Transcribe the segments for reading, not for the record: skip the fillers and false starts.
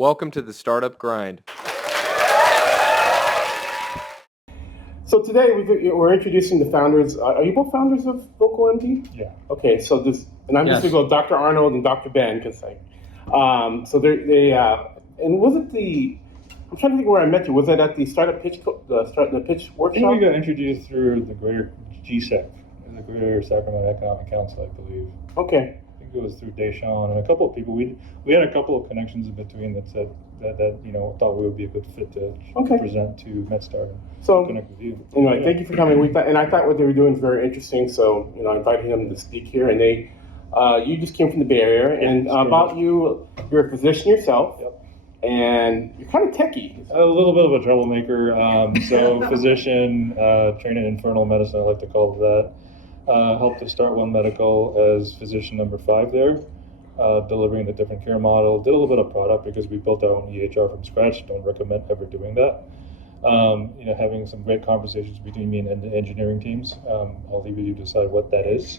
Welcome to the Startup Grind. So today we're introducing the founders. Are you both founders of VocalMD? Yeah. Okay, so I'm just gonna go Dr. Arnold and Dr. Ben because and was it I'm trying to think where I met you. Was it at the startup pitch the pitch workshop? I think we got introduced through the Greater GSEC, the Greater Sacramento Economic Council, I believe. Okay. I think it was through Deshawn and a couple of people. We had a couple of connections in between that said that thought we would be a good fit to present to MedStart and connect with you. Anyway, thank you for coming. I thought what they were doing was very interesting, so I invited them to speak here. And you just came from the Bay Area, and about you, you're a physician yourself. Yep. And you're kind of techie. A little bit of a troublemaker. So physician, trained in internal medicine, I like to call it that. Helped to start One Medical as physician number 5 there, delivering the different care model. Did a little bit of product because we built our own EHR from scratch. Don't recommend ever doing that. Having some great conversations between me and the engineering teams. I'll leave you to decide what that is.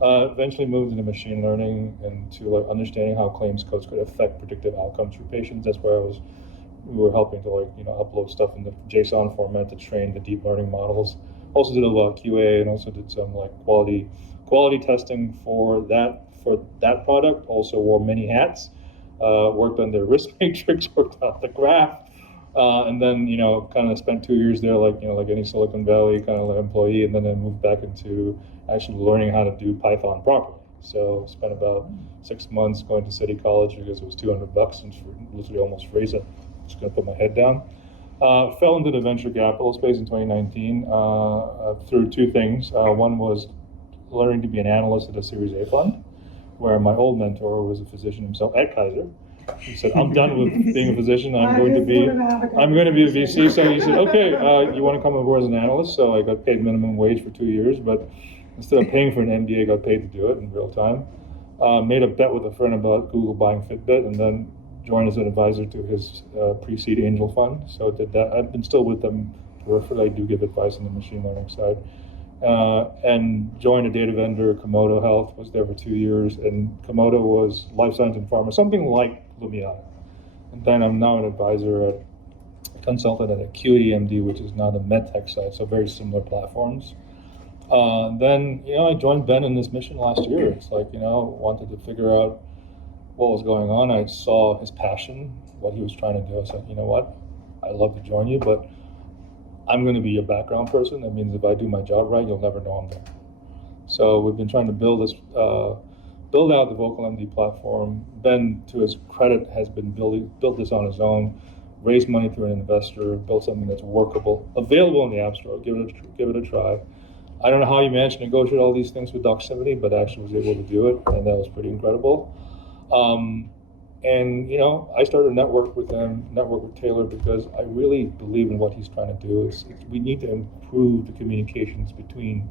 Eventually moved into machine learning and to understanding how claims codes could affect predictive outcomes for patients. That's where we were helping to upload stuff in the JSON format to train the deep learning models. Also did a lot of QA and also did some quality testing for that product. Also wore many hats. Worked on their risk matrix, worked on the graph, and then kind of spent 2 years there, like any Silicon Valley kind of employee, and then I moved back into actually learning how to do Python properly. So spent about 6 months going to City College because it was $200 and literally almost free. So just gonna put my head down. Fell into the venture capital space in 2019 through 2 things. One was learning to be an analyst at a Series A fund, where my old mentor was a physician himself at Kaiser. He said, "I'm done with being a physician. I'm going to be a VC." So he said, "Okay, you want to come aboard as an analyst?" So I got paid minimum wage for 2 years, but instead of paying for an MBA, I got paid to do it in real time. Made a bet with a friend about Google buying Fitbit, and then joined as an advisor to his pre-seed angel fund. So did that. I've been still with them peripherally. I do give advice on the machine learning side. And joined a data vendor, Komodo Health, was there for 2 years, and Komodo was life science and pharma, something like Lumia. And then I'm now an advisor at consultant at AcuityMD, which is now the medtech side, so very similar platforms. Then I joined Ben in this mission last year. It's wanted to figure out what was going on. I saw his passion, what he was trying to do. I said, you know what, I'd love to join you, but I'm going to be your background person. That means if I do my job right, you'll never know I'm there. So we've been trying to build out the VocalMD platform. Ben, to his credit, has been built this on his own, raised money through an investor, built something that's workable, available in the App Store. Give it a try. I don't know how you managed to negotiate all these things with Doximity, but actually was able to do it, and that was pretty incredible. And I started a network with Taylor because I really believe in what he's trying to do. We need to improve the communications between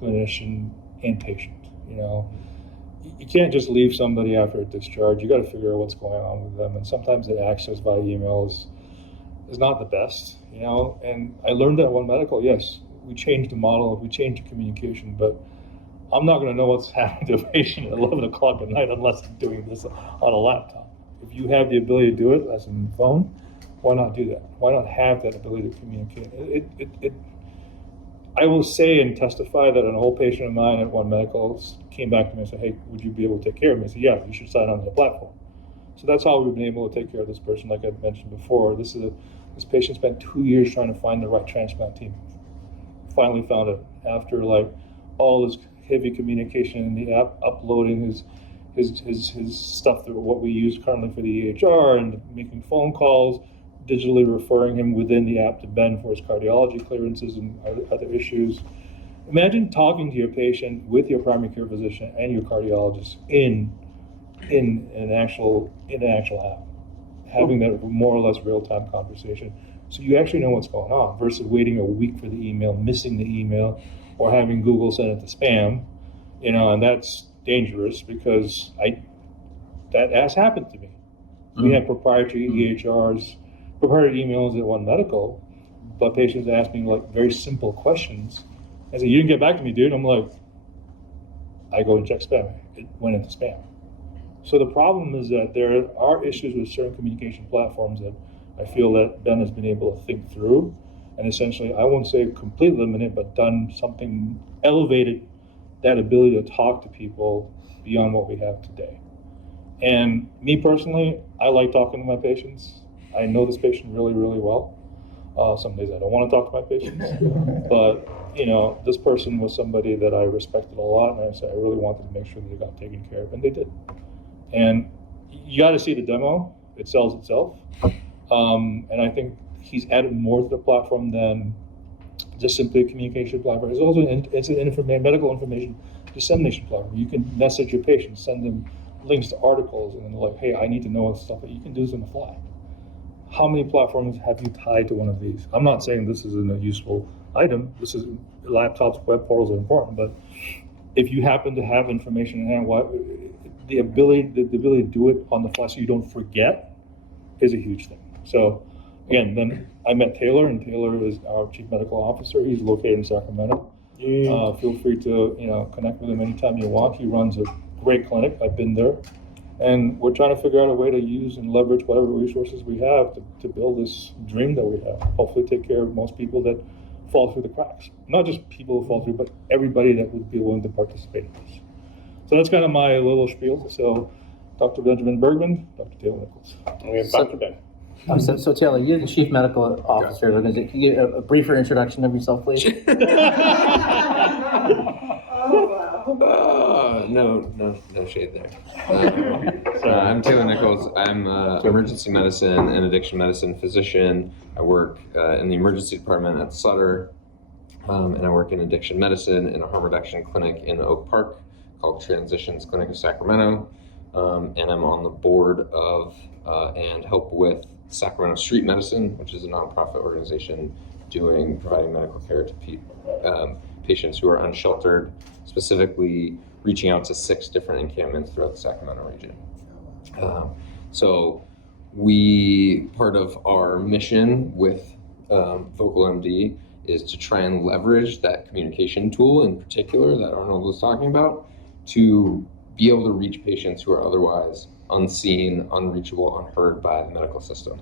clinician and patient. You can't just leave somebody after a discharge. You got to figure out what's going on with them, and sometimes the access via emails is not the best. And I learned that at One Medical. Yes, we changed the model, we changed the communication, but I'm not going to know what's happening to a patient at 11 o'clock at night unless I'm doing this on a laptop. If you have the ability to do it as a phone, why not do that? Why not have that ability to communicate? I will say and testify that an old patient of mine at One Medical came back to me and said, "Hey, would you be able to take care of me?" I said, "Yeah, you should sign on to the platform." So that's how we've been able to take care of this person. Like I mentioned before, this patient spent 2 years trying to find the right transplant team. Finally found it after all this heavy communication in the app, uploading his stuff through what we use currently for the EHR and making phone calls, digitally referring him within the app to Ben for his cardiology clearances and other issues. Imagine talking to your patient with your primary care physician and your cardiologist in an actual app, having that more or less real-time conversation. So you actually know what's going on versus waiting a week for the email, missing the email, or having Google send it to spam, and that's dangerous because that has happened to me. Mm-hmm. We have proprietary EHRs, proprietary emails at One Medical, but patients ask me very simple questions. I say, "You didn't get back to me, dude." I'm like, I go and check spam. It went into spam. So the problem is that there are issues with certain communication platforms that I feel that Ben has been able to think through, and essentially, I won't say completely eliminate, but done something, elevated that ability to talk to people beyond what we have today. And me personally, I like talking to my patients. I know this patient really, really well. Some days I don't want to talk to my patients, but this person was somebody that I respected a lot, and I said I really wanted to make sure that they got taken care of, and they did. And you got to see the demo; it sells itself. And I think he's added more to the platform than just simply a communication platform. It's also an medical information dissemination platform. You can message your patients, send them links to articles, and then like, hey, I need to know stuff that you can do this on the fly. How many platforms have you tied to one of these? I'm not saying this isn't a useful item. This is laptops, web portals are important, but if you happen to have information in hand, the ability to do it on the fly so you don't forget is a huge thing. So again, then I met Taylor, and Taylor is our chief medical officer. He's located in Sacramento. Feel free to connect with him anytime you want. He runs a great clinic. I've been there. And we're trying to figure out a way to use and leverage whatever resources we have to build this dream that we have. Hopefully take care of most people that fall through the cracks. Not just people who fall through, but everybody that would be willing to participate in this. So that's kind of my little spiel. So Dr. Benjamin Bergman, Dr. Taylor Nichols. And we have Dr. Ben. So Taylor, you're the chief medical officer of the organization. Can you give a briefer introduction of yourself, please? No shade there. I'm Taylor Nichols. I'm emergency medicine and addiction medicine physician. I work in the emergency department at Sutter, and I work in addiction medicine in a harm reduction clinic in Oak Park called Transitions Clinic of Sacramento. And I'm on the board of and help with Sacramento Street Medicine, which is a nonprofit organization providing medical care to patients who are unsheltered, specifically reaching out to 6 different encampments throughout the Sacramento region. So part of our mission with VocalMD is to try and leverage that communication tool in particular that Arnold was talking about to be able to reach patients who are otherwise unseen, unreachable, unheard by the medical system.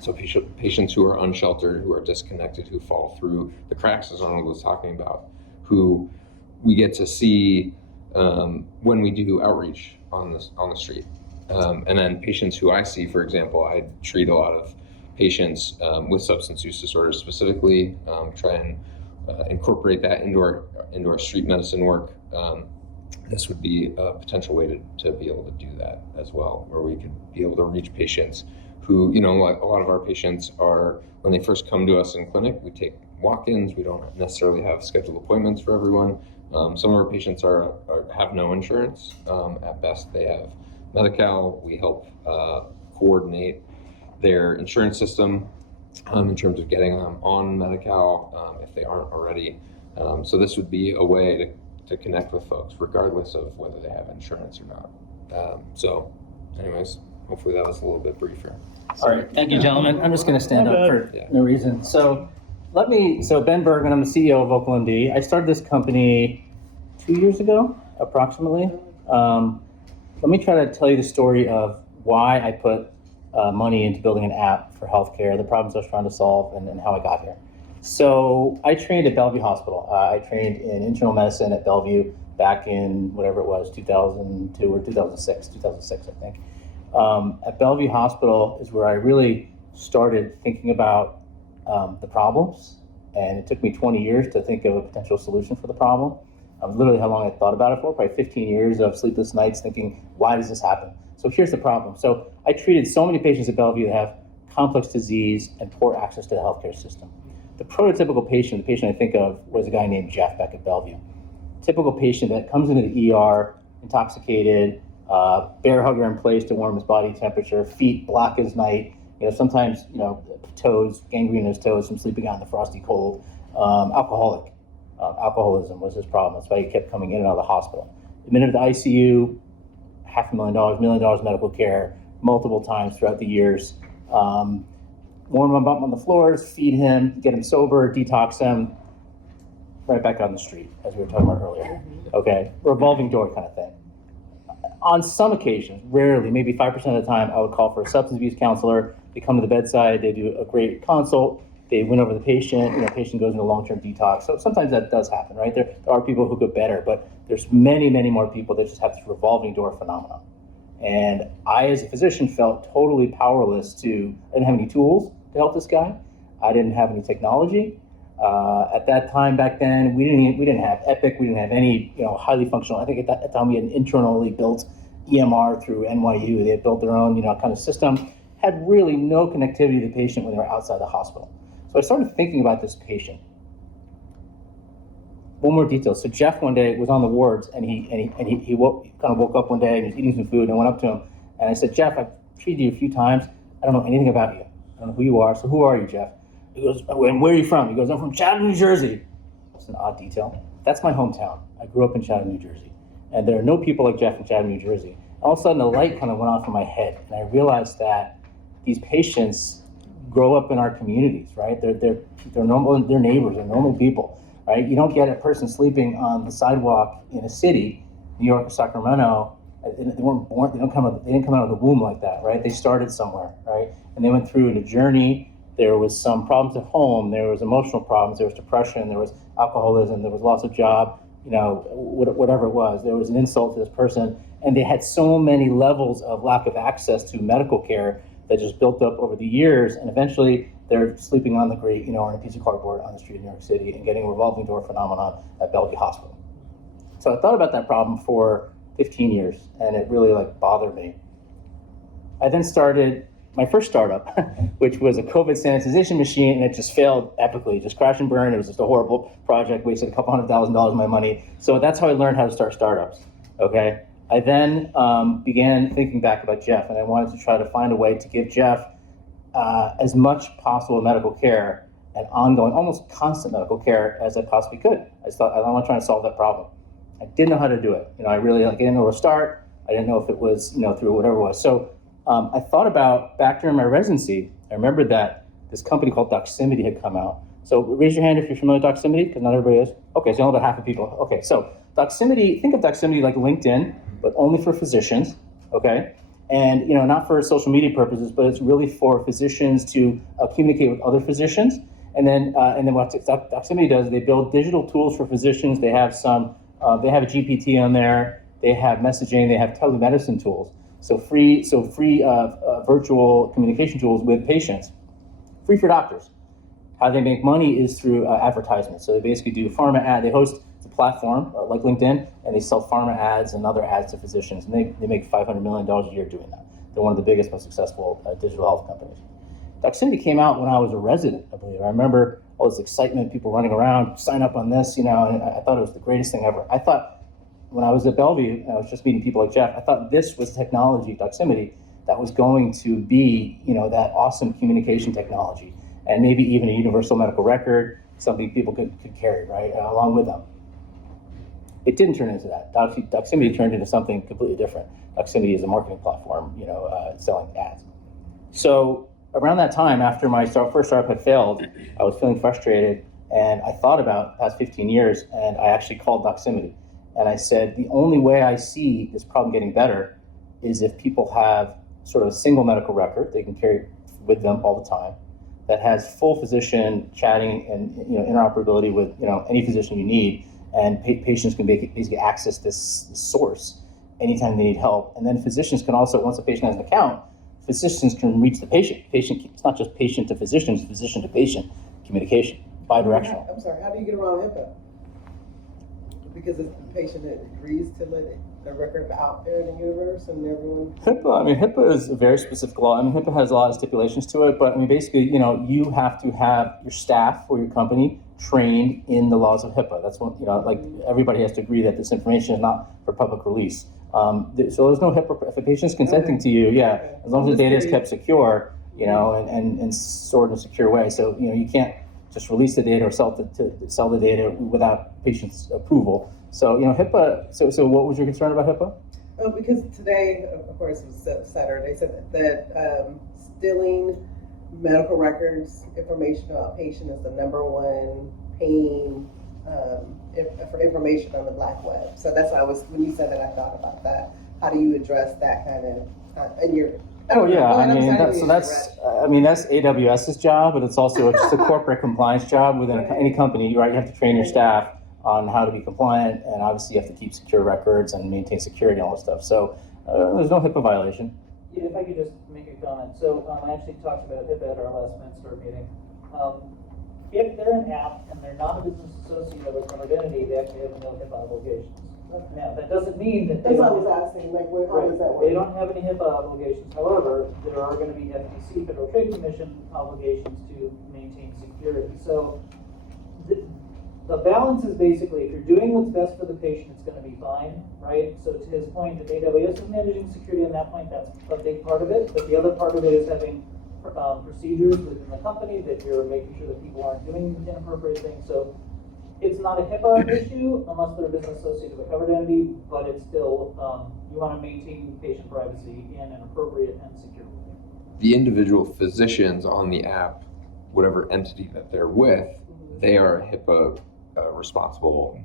So patients who are unsheltered, who are disconnected, who fall through the cracks, as Arnold was talking about, who we get to see when we do outreach on the street. And then patients who I see, for example, I treat a lot of patients with substance use disorders specifically, try and incorporate that into our street medicine work. This would be a potential way to be able to do that as well, where we could be able to reach patients who, like a lot of our patients are, when they first come to us in clinic, we take walk-ins. We don't necessarily have scheduled appointments for everyone. Some of our patients have no insurance. At best, they have Medi-Cal. We help coordinate their insurance system in terms of getting them on Medi-Cal if they aren't already. So this would be a way to connect with folks, regardless of whether they have insurance or not. So anyways, hopefully that was a little bit briefer. All right, thank you, gentlemen. I'm just going to stand up for no reason. So Ben Bergman, I'm the CEO of VocalMD. I started this company 2 years ago, approximately. Let me try to tell you the story of why I put money into building an app for healthcare, the problems I was trying to solve, and how I got here. So I trained at Bellevue Hospital. I trained in internal medicine at Bellevue back in whatever it was, 2002 or 2006, I think. At Bellevue Hospital is where I really started thinking about the problems, and it took me 20 years to think of a potential solution for the problem. Literally how long I thought about it for, probably 15 years of sleepless nights thinking, why does this happen? So here's the problem. So I treated so many patients at Bellevue that have complex disease and poor access to the healthcare system. The prototypical patient, the patient I think of, was a guy named Jeff back at Bellevue. Typical patient that comes into the ER, intoxicated, bear hugger in place to warm his body temperature, feet black as night, sometimes, toes, gangrene in his toes from sleeping out in the frosty cold, alcoholic. Alcoholism was his problem. That's why he kept coming in and out of the hospital. Admitted to the ICU, $500,000, $1 million medical care, multiple times throughout the years. Warm him up on the floors, feed him, get him sober, detox him, right back on the street, as we were talking about earlier. Okay, revolving door kind of thing. On some occasions, rarely, maybe 5% of the time, I would call for a substance abuse counselor. They come to the bedside, they do a great consult, they win over the patient, patient goes into long-term detox. So sometimes that does happen, right? There are people who get better, but there's many, many more people that just have this revolving door phenomenon. And I, as a physician, felt totally powerless I didn't have any tools to help this guy. I didn't have any technology. At that time back then, we didn't have Epic, we didn't have any highly functional. I think at that time we had an internally built EMR through NYU. They had built their own kind of system, had really no connectivity to the patient when they were outside the hospital. So I started thinking about this patient. One more detail. So Jeff one day was on the wards, and he woke up one day and he was eating some food, and I went up to him and I said, Jeff, I've treated you a few times. I don't know anything about you. I don't know who you are. So who are you, Jeff? He goes, and where are you from? He goes, I'm from Chatham, New Jersey. It's an odd detail. That's my hometown. I grew up in Chatham, New Jersey. And there are no people like Jeff in Chatham, New Jersey. All of a sudden, a light kind of went off in my head, and I realized that these patients grow up in our communities, right? They're normal, they're neighbors, they're normal people, right? You don't get a person sleeping on the sidewalk in a city, New York or Sacramento. They weren't born. They didn't come out of the womb like that, right? They started somewhere, right? And they went through a journey. There was some problems at home. There was emotional problems. There was depression. There was alcoholism. There was loss of job. Whatever it was. There was an insult to this person, and they had so many levels of lack of access to medical care that just built up over the years, and eventually they're sleeping on the grate, on a piece of cardboard on the street in New York City and getting a revolving door phenomenon at Bellevue Hospital. So I thought about that problem for 15 years, and it really bothered me. I then started my first startup, which was a COVID sanitization machine, and it just failed epically, just crash and burn. It was just a horrible project, wasted a couple $100,000 of my money. So that's how I learned how to start startups, okay? I then began thinking back about Jeff, and I wanted to try to find a way to give Jeff as much possible medical care and ongoing, almost constant medical care as I possibly could. I thought I want to try and solve that problem. I didn't know how to do it. I really didn't know where to start. I didn't know if it was through whatever it was. So I thought about back during my residency. I remember that this company called Doximity had come out. So raise your hand if you're familiar with Doximity, because not everybody is. Okay, so only about half the people. Okay, so Doximity, think of Doximity like LinkedIn, but only for physicians, okay? And not for social media purposes, but it's really for physicians to communicate with other physicians. And then what Doximity does, they build digital tools for physicians. They have they have a GPT on there. They have messaging. They have telemedicine tools. So free virtual communication tools with patients, free for doctors. How they make money is through advertisements. So they basically do pharma ad. They host a platform like LinkedIn, and they sell pharma ads and other ads to physicians. And they make $500 million a year doing that. They're one of the biggest, most successful digital health companies. Doximity came out when I was a resident, I believe. I remember all this excitement, people running around, sign up on this, and I thought it was the greatest thing ever. I thought when I was at Bellevue, and I was just meeting people like Jeff, I thought this was technology, Doximity, that was going to be, that awesome communication technology, and maybe even a universal medical record, something people could carry, right, along with them. It didn't turn into that. Doximity turned into something completely different. Doximity is a marketing platform, selling ads. So around that time, after my first startup had failed, I was feeling frustrated, and I thought about the past 15 years, and I actually called Doximity. And I said, the only way I see this problem getting better is if people have sort of a single medical record they can carry with them all the time, that has full physician chatting and interoperability with any physician you need, and patients can basically access this source anytime they need help. And then physicians can also, once a patient has an account, physicians can reach the patient. It's not just patient to physician, it's physician to patient communication, bidirectional. I'm sorry, how do you get around HIPAA? Because it's the patient that agrees to let the record out there in the universe and everyone. HIPAA is a very specific law. HIPAA has a lot of stipulations to it, but basically, you have to have your staff or your company trained in the laws of HIPAA. That's what, everybody has to agree that this information is not for public release. So there's no HIPAA, if a patient's consenting to you, as long as the data is kept secure, and stored in a secure way. So, you can't just release the data or sell the data without patient's approval. So, HIPAA, so what was your concern about HIPAA? Well, because today, of course, it was Saturday, they said that stealing medical records, information about patient is the #1 pain for information on the Black web. So that's why when you said that, I thought about that. how do you address that kind of, and you're. Oh yeah, Go ahead, I I'm mean, sorry, that's AWS's job, but it's also just a corporate compliance job within any company, right? You have to train your staff on how to be compliant, and obviously you have to keep secure records and maintain security and all that stuff. So there's no HIPAA violation. Yeah, if I could just make a comment. So I actually talked about HIPAA at our last MedStart meeting. If they're an app and they're not a business associate of a covered entity, they actually have no HIPAA obligations. Now, that doesn't mean that That's what I was asking, like, how does that work? they don't have any HIPAA obligations. However, there are going to be FTC, Federal Trade Commission obligations to maintain security. So the balance is basically, if you're doing what's best for the patient, it's going to be fine, right? So to his point, if AWS is managing security on that point, that's a big part of it. But the other part of it is having procedures within the company that you're making sure that people aren't doing inappropriate things. So it's not a HIPAA issue unless they're a business associate of a covered entity, but it's still, you want to maintain patient privacy in an appropriate and secure way. The individual physicians on the app, whatever entity that they're with, they are a HIPAA responsible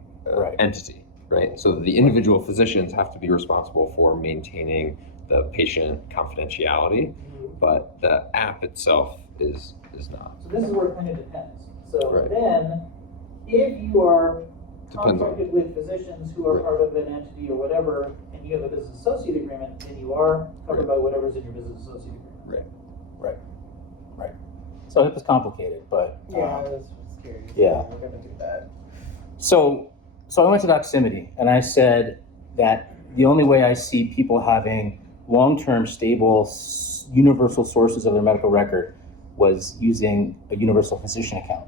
entity, right? So the individual physicians have to be responsible for maintaining the patient confidentiality, but the app itself is not. So this is where it kind of depends. So Right. then, if you are Depends on- contracted with physicians who are Right. part of an entity or whatever, and you have a business associate agreement, then you are covered by whatever's in your business associate agreement. Right. So HIPAA's complicated, but Yeah, I was curious. Yeah. We're gonna do that. So I went to Doximity and I said that the only way I see people having long-term stable universal sources of their medical record was using a universal physician account.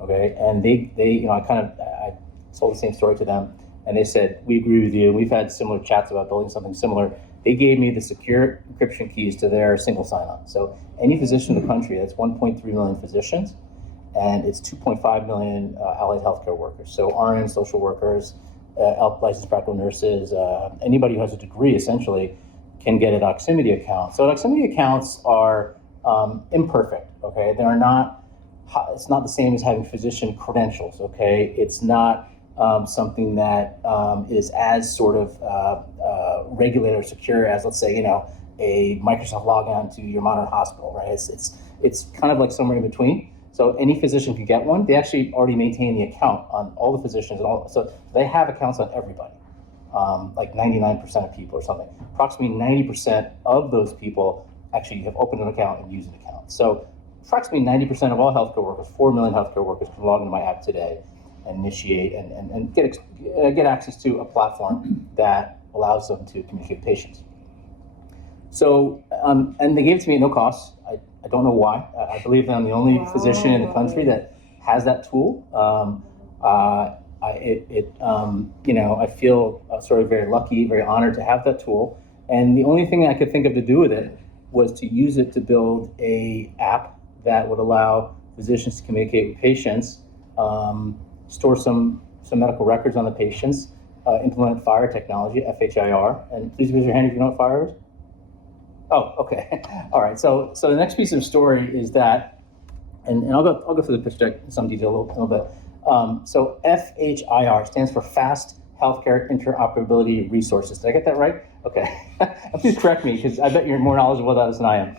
Okay, and they I told the same story to them, and they said, we agree with you. We've had similar chats about building something similar. They gave me the secure encryption keys to their single sign-on. So any physician in the country, that's 1.3 million physicians, and it's 2.5 million allied healthcare workers. So RNs, social workers, licensed practical nurses, anybody who has a degree essentially can get a Doximity account. So Doximity accounts are imperfect, okay? They're not, it's not the same as having physician credentials, okay? It's not something that is as sort of regulated or secure as, let's say, a Microsoft logon to your modern hospital, right? It's kind of like somewhere in between. So any physician can get one. They actually already maintain the account on all the physicians, and so they have accounts on everybody, like 99% of people or something. Approximately 90% of those people actually have opened an account and use an account. So approximately 90% of all healthcare workers, 4 million healthcare workers, can log into my app today and initiate and get access to a platform that allows them to communicate with patients. So, and they gave it to me at no cost. I don't know why. I believe that I'm the only physician in the country that has that tool. I feel sort of very lucky, very honored to have that tool. And the only thing I could think of to do with it was to use it to build a app that would allow physicians to communicate with patients, store some medical records on the patients, implement FHIR technology, FHIR. And please raise your hand if you know what FHIR is. Oh, okay. All right. So the next piece of story is that, and I'll go through the pitch deck in some detail a little bit. So FHIR stands for Fast Healthcare Interoperability Resources. Did I get that right? Okay. Please correct me, because I bet you're more knowledgeable about this than I am.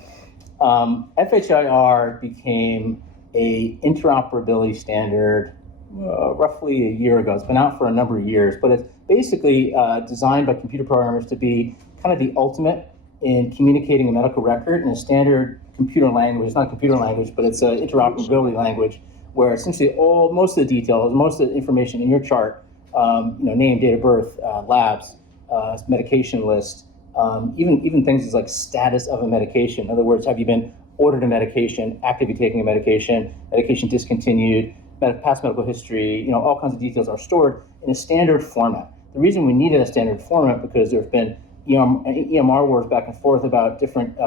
FHIR became a interoperability standard roughly a year ago. It's been out for a number of years, but it's basically designed by computer programmers to be kind of the ultimate in communicating a medical record in a standard computer language. It's not a computer language, but it's an interoperability language where essentially most of the details, most of the information in your chart, name, date of birth, labs, medication list, even things as like status of a medication. In other words, have you been ordered a medication, actively taking a medication discontinued, past medical history, all kinds of details are stored in a standard format. The reason we needed a standard format because there have been EMR wars back and forth about different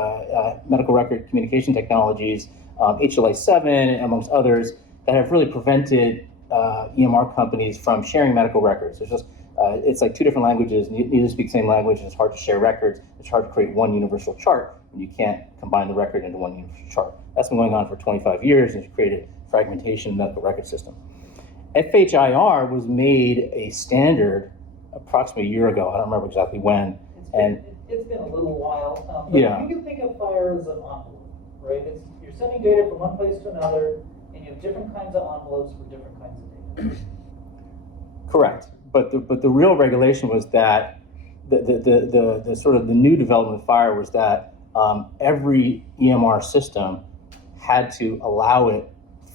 medical record communication technologies, HLA7 amongst others, that have really prevented EMR companies from sharing medical records. There's just it's like two different languages, neither speak the same language, and it's hard to share records. It's hard to create one universal chart when you can't combine the record into one universal chart. That's been going on for 25 years, and it's created fragmentation in the medical record system. FHIR was made a standard approximately a year ago. I don't remember exactly when. It's been a little while, but Yeah. you can think of FHIR as an envelope, right? You're sending data from one place to another, and you have different kinds of envelopes for different kinds of data. Correct. But the real regulation was that the sort of the new development of FHIR was that every EMR system had to allow it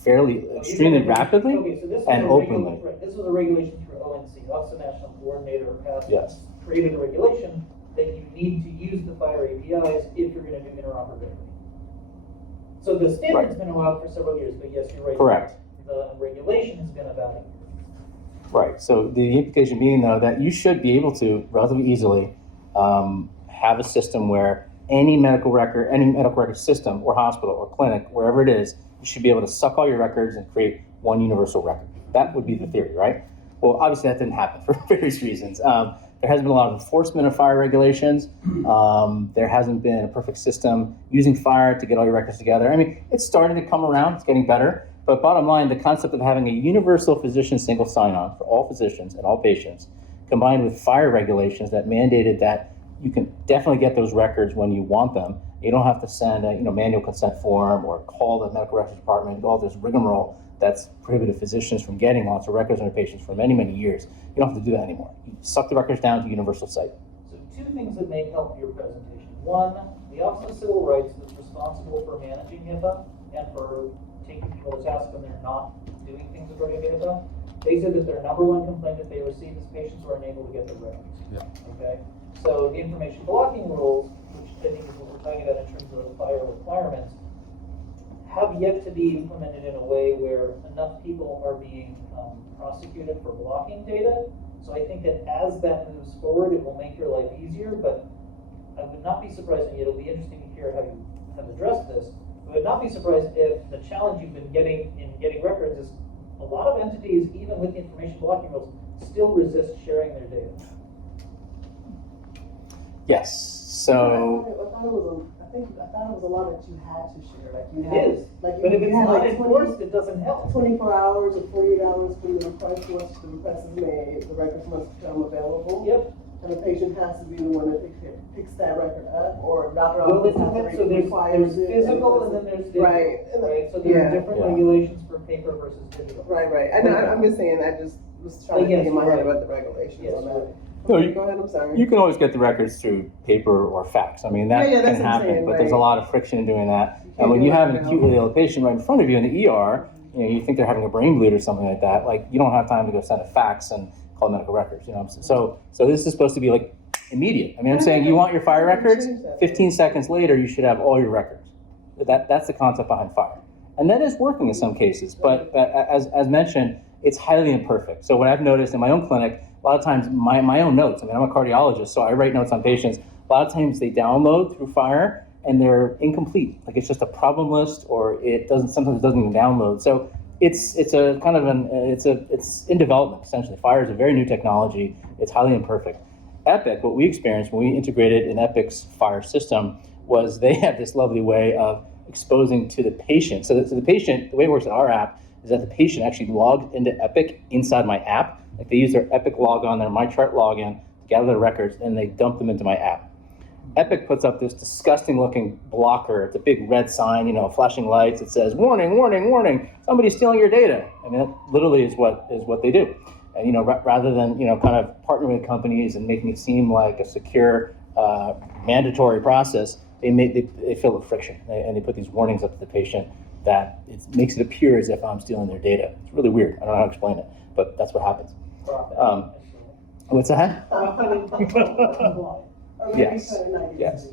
fairly extremely rapidly Okay, so this was and a openly. Right, this was a regulation through ONC, Office of National Coordinator, passed, Yes. created a regulation that you need to use the FHIR APIs if you're going to do interoperability. So the standard's been allowed for several years, but yes, you're right. Correct. The regulation has been about it. Right. So the implication being, though, that you should be able to relatively easily have a system where any medical record system or hospital or clinic, wherever it is, you should be able to suck all your records and create one universal record. That would be the theory, right? Well, obviously that didn't happen for various reasons. There hasn't been a lot of enforcement of FHIR regulations. There hasn't been a perfect system using FHIR to get all your records together. I mean, it's starting to come around. It's getting better. But bottom line, the concept of having a universal physician single sign-on for all physicians and all patients, combined with FHIR regulations that mandated that you can definitely get those records when you want them. You don't have to send a manual consent form or call the medical records department, all this rigmarole that's prohibited physicians from getting lots of records on their patients for many, many years. You don't have to do that anymore. You suck the records down to universal site. So two things that may help your presentation. One, the Office of Civil Rights that's responsible for managing HIPAA and for taking people to task when they're not doing things according to HIPAA. They said that their number one complaint that they receive is patients were unable to get their records. Yeah. Okay. So the information blocking rules, which I think is what we're talking about in terms of the FHIR requirements, have yet to be implemented in a way where enough people are being prosecuted for blocking data. So I think that as that moves forward, it will make your life easier, but I would not be surprised, and it'll be interesting to hear how you have addressed this. I would not be surprised if the challenge you've been getting in getting records is a lot of entities, even with information blocking rules, still resist sharing their data. Yes. So I thought it was a lot that you had to share. Like you It had, is, like but if you it's had not like enforced, it doesn't help. 24 hours or 48 hours from the request is made, the records must become available. Yep. And the patient has to be the one that picks that record up, or doctor Well, office has to so there's requires it. physical and then there's digital, Right. right? So there are Yeah. different Yeah. regulations for paper versus digital. Right. I know. I'm just saying. I just was trying to Yes, think in my head right. about the regulations Yes, on that. right. No, Okay, go ahead. I'm sorry. you can always get the records through paper or fax. I mean, that Yeah, can that's what I'm happen, saying, but there's a right. lot of friction in doing that. You And can't when do you it have an now. acutely ill patient right in front of you in the ER, you think they're having a brain bleed or something like that. Like, you don't have time to go send a fax and call medical records. So this is supposed to be like immediate. I mean, I'm saying you want your FHIR records. 15 seconds later, you should have all your records. That's the concept behind FHIR, and that is working in some cases. But as mentioned, it's highly imperfect. So what I've noticed in my own clinic, a lot of times my own notes. I mean, I'm a cardiologist, so I write notes on patients. A lot of times they download through FHIR and they're incomplete. Like it's just a problem list, or sometimes it doesn't even download. So it's a kind of it's in development essentially. FHIR is a very new technology. It's highly imperfect. Epic, what we experienced when we integrated an Epic's FHIR system was they have this lovely way of exposing to the patient. So the patient, the way it works in our app is that the patient actually logged into Epic inside my app. Like they use their Epic logon, their MyChart login, to gather their records, and they dump them into my app. Epic puts up this disgusting looking blocker. It's a big red sign, flashing lights. It says, warning, warning, warning, somebody's stealing your data. I mean, that literally is what they do. And, rather than, kind of partnering with companies and making it seem like a secure, mandatory process, they fill with friction. And they put these warnings up to the patient that it makes it appear as if I'm stealing their data. It's really weird. I don't know how to explain it, but that's what happens. What's that? Yes. Yes.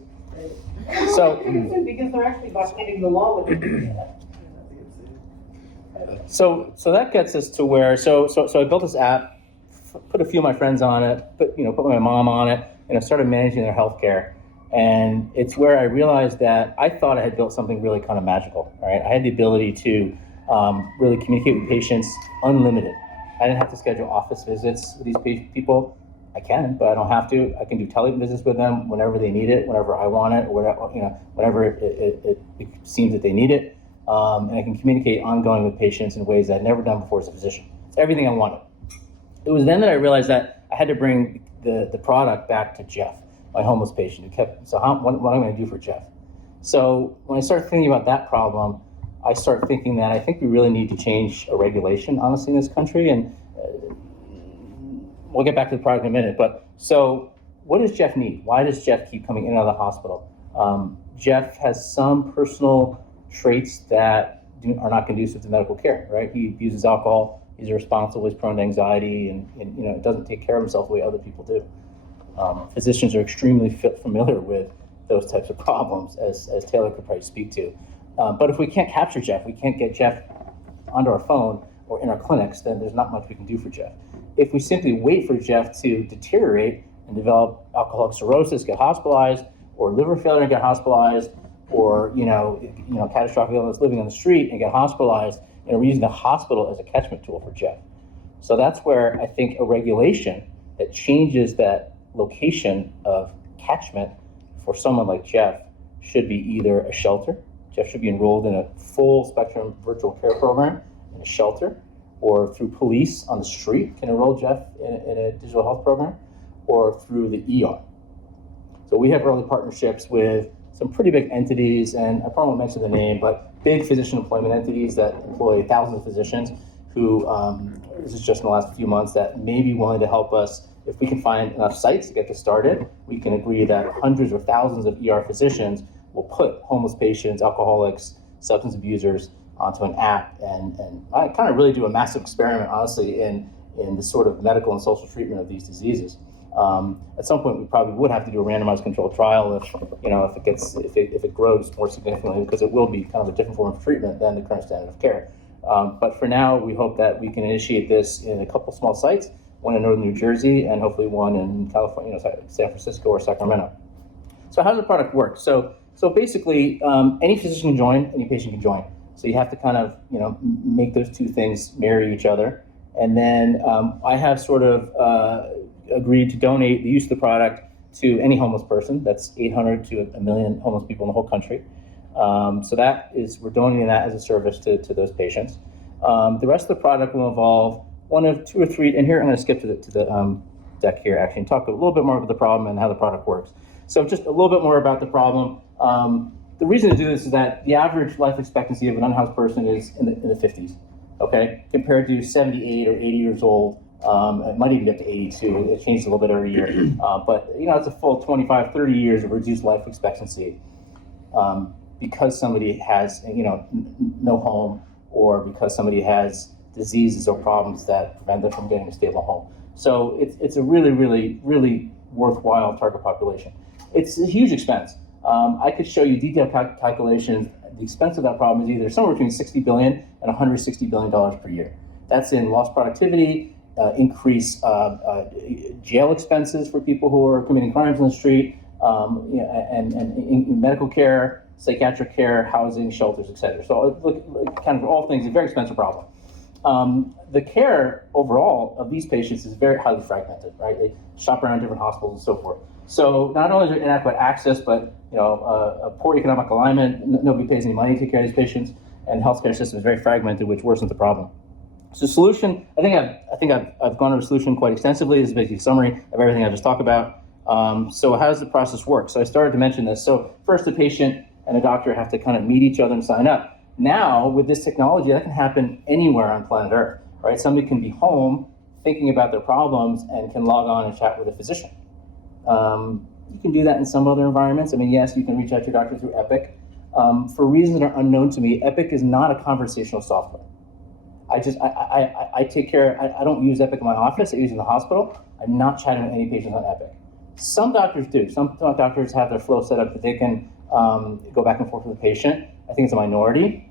So because they're actually violating the law with it. So that gets us to where, so I built this app, put a few of my friends on it, put my mom on it, and I started managing their healthcare. And it's where I realized that I thought I had built something really kind of magical, right? I had the ability to really communicate with patients unlimited. I didn't have to schedule office visits with these people. I can, but I don't have to. I can do televisits with them whenever they need it, whenever I want it, or whenever it seems that they need it. And I can communicate ongoing with patients in ways that I'd never done before as a physician. It's everything I wanted. It was then that I realized that I had to bring the product back to Jeff. my homeless patient. So what am I going to do for Jeff? So when I start thinking about that problem, I start thinking that I think we really need to change a regulation, honestly, in this country. And we'll get back to the product in a minute. But so what does Jeff need? Why does Jeff keep coming in and out of the hospital? Jeff has some personal traits that are not conducive to medical care, right? He abuses alcohol, he's irresponsible, he's prone to anxiety, and doesn't take care of himself the way other people do. Physicians are extremely familiar with those types of problems, as Taylor could probably speak to. But if we can't capture Jeff, we can't get Jeff onto our phone or in our clinics, then there's not much we can do for Jeff. If we simply wait for Jeff to deteriorate and develop alcoholic cirrhosis, get hospitalized, or liver failure and get hospitalized, or catastrophic illness, living on the street and get hospitalized, we're using the hospital as a catchment tool for Jeff. So that's where I think a regulation that changes that location of catchment for someone like Jeff should be either a shelter. Jeff should be enrolled in a full spectrum virtual care program in a shelter, or through police on the street can enroll Jeff in a digital health program, or through the ER. So we have early partnerships with some pretty big entities, and I probably won't mention the name, but big physician employment entities that employ thousands of physicians who, this is just in the last few months, that may be willing to help us. If we can find enough sites to get this started, we can agree that hundreds or thousands of ER physicians will put homeless patients, alcoholics, substance abusers onto an app, and I kind of really do a massive experiment, honestly, in the sort of medical and social treatment of these diseases. At some point, we probably would have to do a randomized controlled trial if it grows more significantly, because it will be kind of a different form of treatment than the current standard of care. But for now, we hope that we can initiate this in a couple small sites, one in northern New Jersey and hopefully one in California, San Francisco or Sacramento. So how does the product work? So basically, any physician can join, any patient can join. So you have to kind of make those two things marry each other. And then I have sort of agreed to donate the use of the product to any homeless person. That's 800 to 1 million homeless people in the whole country. So we're donating that as a service to those patients. The rest of the product will involve one of 2 or 3, and here I'm going to skip to the deck here actually and talk a little bit more about the problem and how the product works. So just a little bit more about the problem. The reason to do this is that the average life expectancy of an unhoused person is in the 50s, okay, compared to 78 or 80 years old. It might even get to 82. It changes a little bit every year. But it's a full 25, 30 years of reduced life expectancy because somebody has no home, or because somebody has diseases or problems that prevent them from getting a stable home. So it's a really, really, really worthwhile target population. It's a huge expense. I could show you detailed calculations. The expense of that problem is either somewhere between $60 billion and $160 billion per year. That's in lost productivity, increased jail expenses for people who are committing crimes on the street, and in medical care, psychiatric care, housing, shelters, etc. So kind of all things, a very expensive problem. The care overall of these patients is very highly fragmented, right? They shop around different hospitals and so forth. So not only is there inadequate access, but a poor economic alignment. Nobody pays any money to take care of these patients, and healthcare system is very fragmented, which worsens the problem. So solution, I think I've gone over the solution quite extensively. This is basically a summary of everything I just talked about. So how does the process work? So I started to mention this. So first, the patient and a doctor have to kind of meet each other and sign up. Now, with this technology, that can happen anywhere on planet Earth, right? Somebody can be home thinking about their problems and can log on and chat with a physician. You can do that in some other environments. I mean, yes, you can reach out to your doctor through Epic. For reasons that are unknown to me, Epic is not a conversational software. I take care, I don't use Epic in my office, I use it in the hospital. I'm not chatting with any patients on Epic. Some doctors do. Some doctors have their flow set up that they can go back and forth with the patient. I think it's a minority.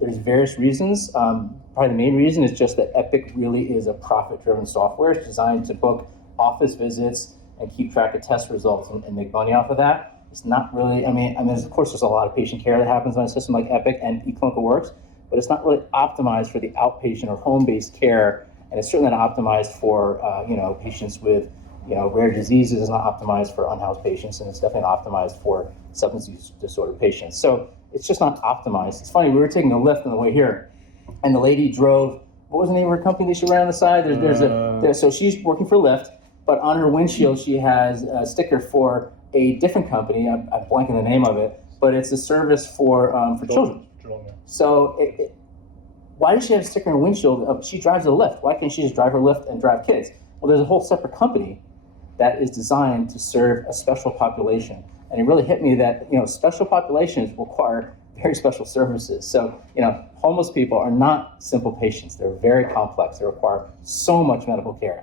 There's various reasons. Probably the main reason is just that Epic really is a profit-driven software. It's designed to book office visits and keep track of test results and make money off of that. It's not really, I mean, of course, there's a lot of patient care that happens on a system like Epic and eClinicalWorks, but it's not really optimized for the outpatient or home-based care, and it's certainly not optimized for patients with rare diseases. It's not optimized for unhoused patients, and it's definitely not optimized for substance use disorder patients. So it's just not optimized. It's funny, we were taking a Lyft on the way here, and the lady drove, what was the name of her company that she ran on the side? So she's working for Lyft, but on her windshield she has a sticker for a different company. I'm blanking the name of it, but it's a service for children. So why does she have a sticker on her windshield? She drives a Lyft. Why can't she just drive her Lyft and drive kids? Well, there's a whole separate company that is designed to serve a special population. And it really hit me that, special populations require very special services. So, homeless people are not simple patients. They're very complex. They require so much medical care.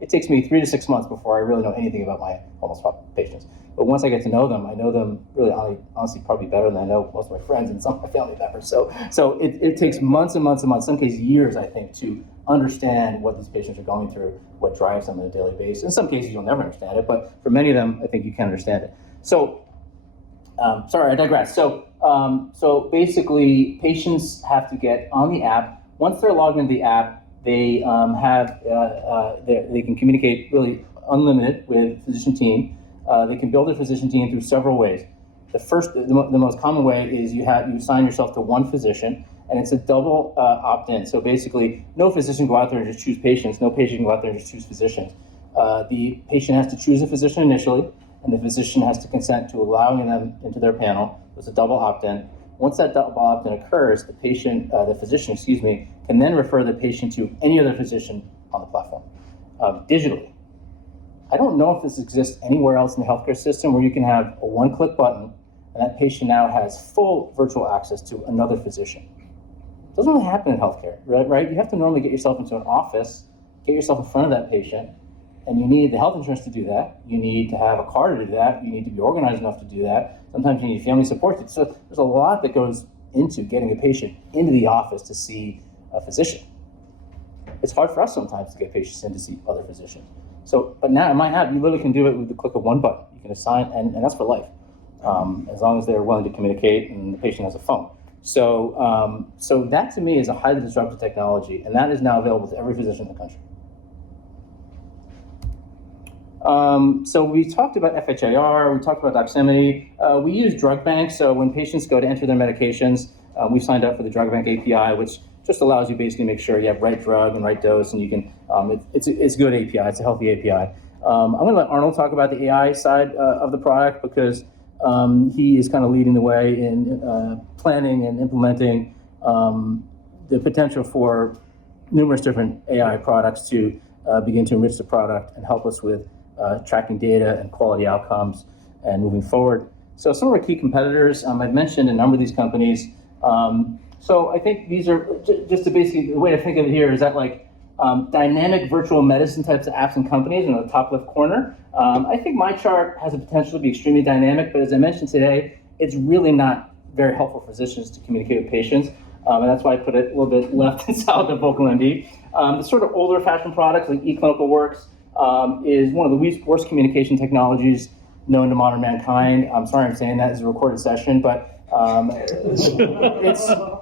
It takes me 3 to 6 months before I really know anything about my homeless patients. But once I get to know them, I know them really, honestly, probably better than I know most of my friends and some of my family members. So it takes months and months and months, some cases years, I think, to understand what these patients are going through, what drives them on a daily basis. In some cases, you'll never understand it, but for many of them, I think you can understand it. So, sorry, I digress. So basically, patients have to get on the app. Once they're logged into the app, they they can communicate really unlimited with physician team. They can build a physician team through several ways. The most common way is you assign yourself to one physician, and it's a double opt-in. So basically, no physician go out there and just choose patients. No patient can go out there and just choose physicians. The patient has to choose a physician initially, and the physician has to consent to allowing them into their panel. It's a double opt-in. Once that double opt-in occurs, the physician, can then refer the patient to any other physician on the platform digitally. I don't know if this exists anywhere else in the healthcare system where you can have a one-click button and that patient now has full virtual access to another physician. It doesn't really happen in healthcare, right? You have to normally get yourself into an office, get yourself in front of that patient, and you need the health insurance to do that. You need to have a car to do that. You need to be organized enough to do that. Sometimes you need family support. So there's a lot that goes into getting a patient into the office to see a physician. It's hard for us sometimes to get patients in to see other physicians. But now in my app, you literally can do it with the click of one button. You can assign, and that's for life, as long as they're willing to communicate and the patient has a phone. So that to me is a highly disruptive technology, and that is now available to every physician in the country. So we talked about FHIR, we talked about Doximity. We use drug banks, so when patients go to enter their medications, we signed up for the drug bank API, which just allows you basically to make sure you have right drug and right dose, and you can, it's a good API, it's a healthy API. I'm gonna let Arnold talk about the AI side of the product because he is kind of leading the way in planning and implementing the potential for numerous different AI products to begin to enrich the product and help us with tracking data and quality outcomes and moving forward. So some of our key competitors, I've mentioned a number of these companies. So I think these are just to basically, the way to think of it here is that dynamic virtual medicine types of apps and companies in the top left corner. I think MyChart has the potential to be extremely dynamic, but as I mentioned today, it's really not very helpful for physicians to communicate with patients. And that's why I put it a little bit left and south of VocalMD. The sort of older fashioned products like eClinicalWorks is one of the worst communication technologies known to modern mankind. I'm sorry I'm saying that as a recorded session, but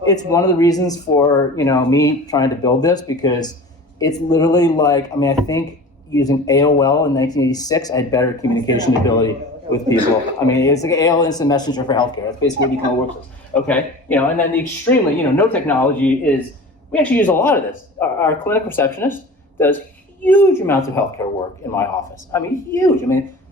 it's one of the reasons for me trying to build this, because it's literally like, I think using AOL in 1986, I had better communication ability with people. It's like AOL Instant Messenger for healthcare. That's basically what eClinicalWorks is. Okay, and then the extremely, no technology is, we actually use a lot of this. Our clinic receptionist does huge amounts of healthcare work in my office. Huge.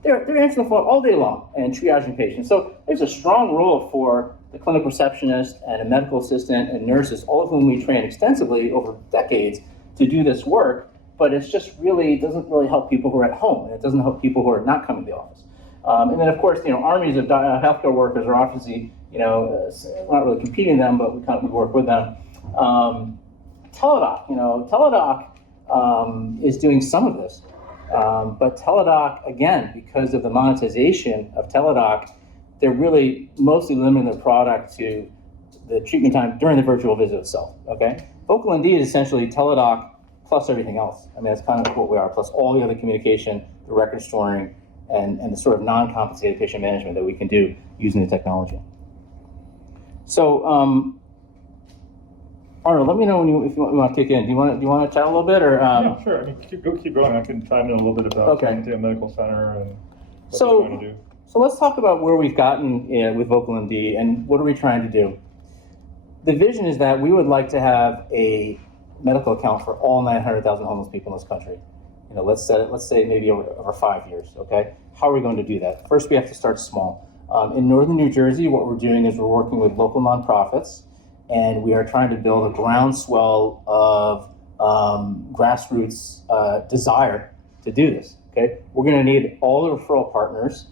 They're answering the phone all day long and triaging patients. So there's a strong role for the clinic receptionist and a medical assistant and nurses, all of whom we train extensively over decades to do this work, but it's just really, doesn't really help people who are at home, and it doesn't help people who are not coming to the office. And then of course, armies of healthcare workers are obviously, not really competing them, but we work with them. Teladoc, Teladoc is doing some of this. But Teladoc, again, because of the monetization of Teladoc, they're really mostly limiting their product to the treatment time during the virtual visit itself, okay? VocalMD is essentially Teladoc plus everything else. That's kind of what we are, plus all the other communication, the record storing, and the sort of non-compensated patient management that we can do using the technology. So, Arnold, let me know if you want to kick in. Do you want to chat a little bit, or? Yeah, sure. Keep going. I can chime in a little bit about the medical center and what we're trying to do. So let's talk about where we've gotten with VocalMD and what are we trying to do. The vision is that we would like to have a medical account for all 900,000 homeless people in this country. let's say maybe over 5 years, okay? How are we going to do that? First, we have to start small. In northern New Jersey, what we're doing is we're working with local nonprofits, and we are trying to build a groundswell of grassroots desire to do this, okay? We're gonna need all the referral partners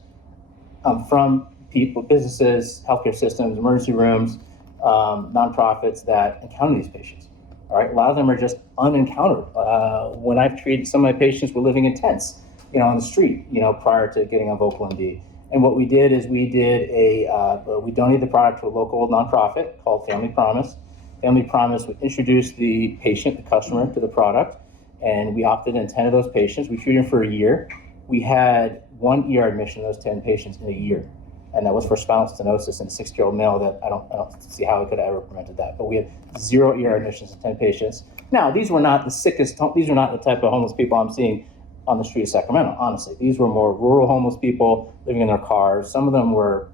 from people, businesses, healthcare systems, emergency rooms, nonprofits that encounter these patients. All right, a lot of them are just unencountered. When I've treated some of my patients were living in tents, on the street, prior to getting on VocalMD. And what we did is we donated the product to a local nonprofit called Family Promise. Family Promise would introduce the patient, the customer, to the product, and we opted in 10 of those patients. We treated them for a year. We had 1 ER admission of those 10 patients in a year, and that was for spinal stenosis in a 60-year-old male that I don't see how I could have ever prevented that. But we had 0 ER admissions in 10 patients. Now, these were not the sickest, these are not the type of homeless people I'm seeing on the street of Sacramento, honestly. These were more rural homeless people living in their cars. Some of them were,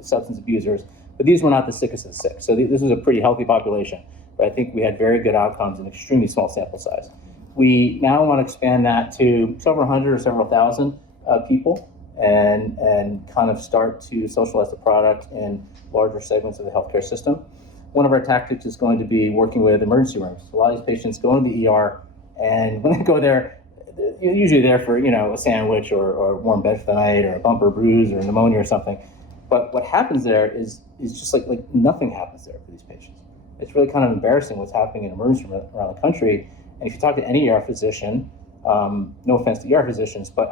substance abusers, but these were not the sickest of the sick. So this was a pretty healthy population, but I think we had very good outcomes in extremely small sample size. We now want to expand that to several hundred or several thousand people and kind of start to socialize the product in larger segments of the healthcare system. One of our tactics is going to be working with emergency rooms. A lot of these patients go into the ER, and when they go there, you're usually there for, a sandwich or warm bed for the night or a bumper bruise or pneumonia or something. But what happens there is just like nothing happens there for these patients. It's really kind of embarrassing what's happening in emergency rooms around the country. And if you talk to any ER physician, no offense to ER physicians, but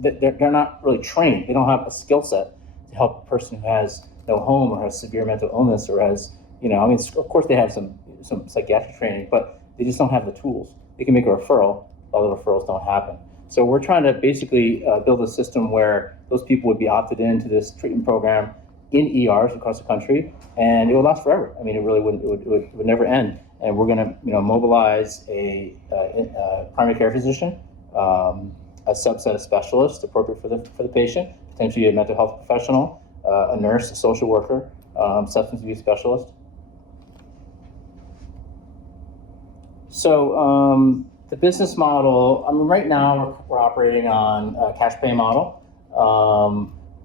they're not really trained. They don't have a skill set to help a person who has no home or has severe mental illness or has, of course they have some psychiatric training, but they just don't have the tools. They can make a referral. A lot of referrals don't happen. So we're trying to basically build a system where those people would be opted into this treatment program in ERs across the country, and it would last forever. I mean, it really wouldn't. It would never end. And we're going to mobilize a primary care physician, a subset of specialists appropriate for the patient, potentially a mental health professional, a nurse, a social worker, substance abuse specialist. So. The business model, right now we're operating on a cash pay model.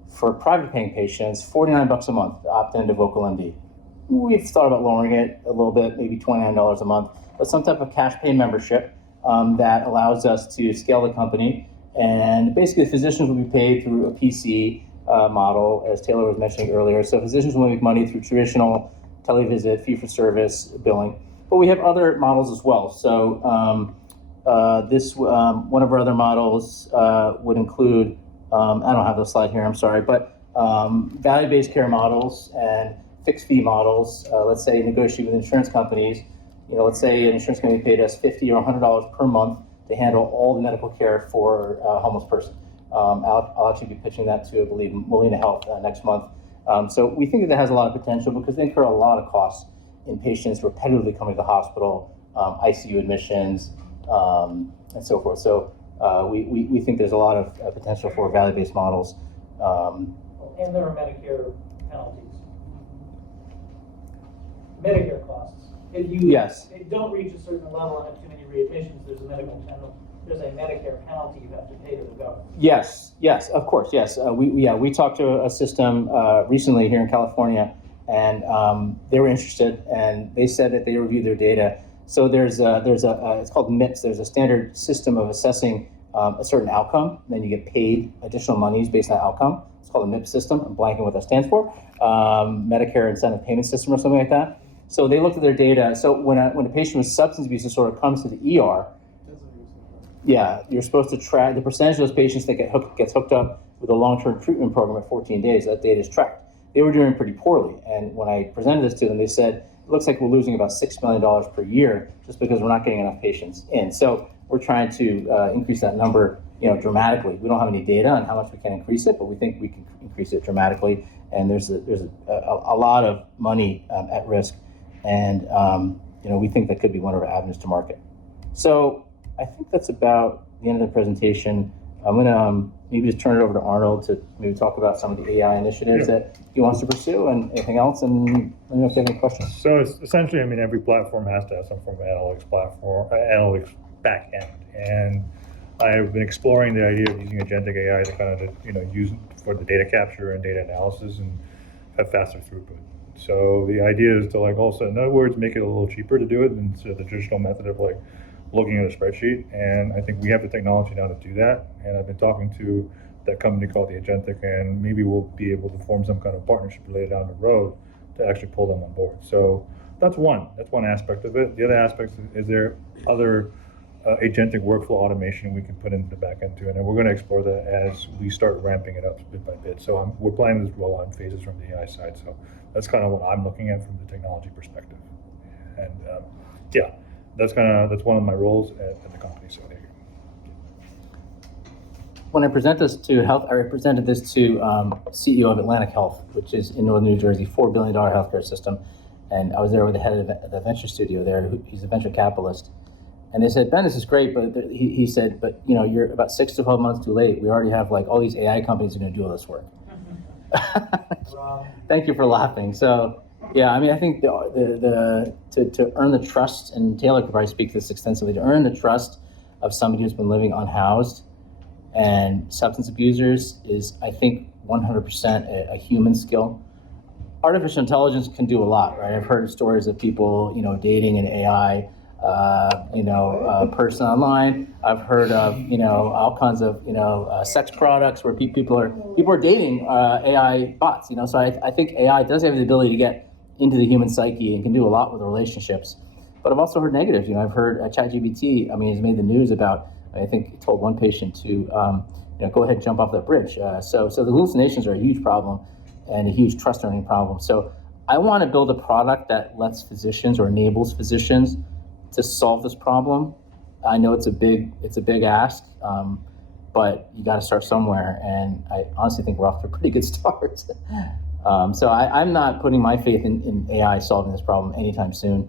For private paying patients, $49 a month to opt into VocalMD. We've thought about lowering it a little bit, maybe $29 a month, but some type of cash pay membership that allows us to scale the company. And basically physicians will be paid through a PC model, as Taylor was mentioning earlier. So physicians will make money through traditional televisit, fee-for-service billing. But we have other models as well. So one of our other models would include, I don't have the slide here, I'm sorry, but value-based care models and fixed fee models. Let's say negotiate with insurance companies. Let's say an insurance company paid us $50 or $100 per month to handle all the medical care for a homeless person. I'll actually be pitching that to, I believe, Molina Health next month. So we think that has a lot of potential because they incur a lot of costs in patients repetitively coming to the hospital, ICU admissions, and so forth. So we think there's a lot of potential for value-based models. And there are Medicare penalties. Medicare costs. If you don't reach a certain level and have too many readmissions, there's a Medicare penalty you have to pay to the government. Yes, of course, yes. We talked to a system recently here in California, and they were interested, and they said that they reviewed their data. So there's it's called MIPS. There's a standard system of assessing a certain outcome. Then you get paid additional monies based on that outcome. It's called a MIPS system. I'm blanking what that stands for. Medicare Incentive Payment System or something like that. So they looked at their data. So when a patient with substance abuse disorder comes to the ER, you're supposed to track the percentage of those patients that gets hooked up with a long-term treatment program at 14 days. That data is tracked. They were doing pretty poorly, and when I presented this to them, they said, it looks like we're losing about $6 million per year just because we're not getting enough patients in. So we're trying to increase that number, dramatically. We don't have any data on how much we can increase it, but we think we can increase it dramatically. And there's a lot of money at risk, and we think that could be one of our avenues to market. So I think that's about the end of the presentation. I'm going to maybe just turn it over to Arnold to maybe talk about some of the AI initiatives that he wants to pursue and anything else, and let me know if you have any questions. So it's essentially, every platform has to have some form of analytics back end. And I've been exploring the idea of using agentic AI to kind of, use for the data capture and data analysis and have faster throughput. So the idea is to also, in other words, make it a little cheaper to do it than the traditional method of looking at a spreadsheet. And I think we have the technology now to do that. And I've been talking to that company called the Agentic, and maybe we'll be able to form some kind of partnership later down the road to actually pull them on board. So that's one aspect of it. The other aspect is there other agentic workflow automation we can put into the back end too, and then we're going to explore that as we start ramping it up bit by bit. So we're planning this roll on phases from the AI side. So that's kind of what I'm looking at from the technology perspective. And that's one of my roles at the company. So there you go. When I present this to health, I represented this to CEO of Atlantic Health, which is in northern New Jersey, $4 billion healthcare system. And I was there with the head of the venture studio there. He's a venture capitalist. And they said, Ben, this is great, but he said, but you're about 6 to 12 months too late. We already have all these AI companies that are going to do all this work. Thank you for laughing. So, yeah, I mean, I think to earn the trust, and Taylor could probably speak to this extensively, to earn the trust of somebody who's been living unhoused and substance abusers is, I think, 100% a human skill. Artificial intelligence can do a lot, right? I've heard stories of people, dating an AI, person online. I've heard of, all kinds of, sex products where people are dating AI bots. So I think AI does have the ability to get into the human psyche and can do a lot with relationships. But I've also heard negatives. I've heard ChatGPT. Has made the news about. I think it told one patient to, go ahead and jump off that bridge. So the hallucinations are a huge problem and a huge trust earning problem. So I want to build a product that lets physicians or enables physicians to solve this problem. I know it's a big ask, but you got to start somewhere. And I honestly think we're off to a pretty good start. So I'm not putting my faith in AI solving this problem anytime soon.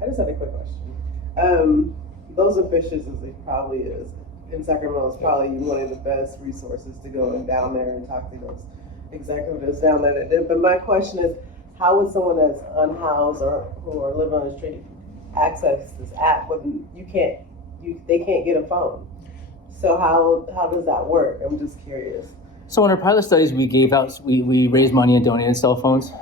I just had a quick question. Those efficiencies probably is in Sacramento is probably one of the best resources to go down there and talk to those executives down there. But my question is, how would someone that's unhoused or who are living on the street access this app when they can't get a phone? So how does that work? I'm just curious. So in our pilot studies, we raised money and donated cell phones,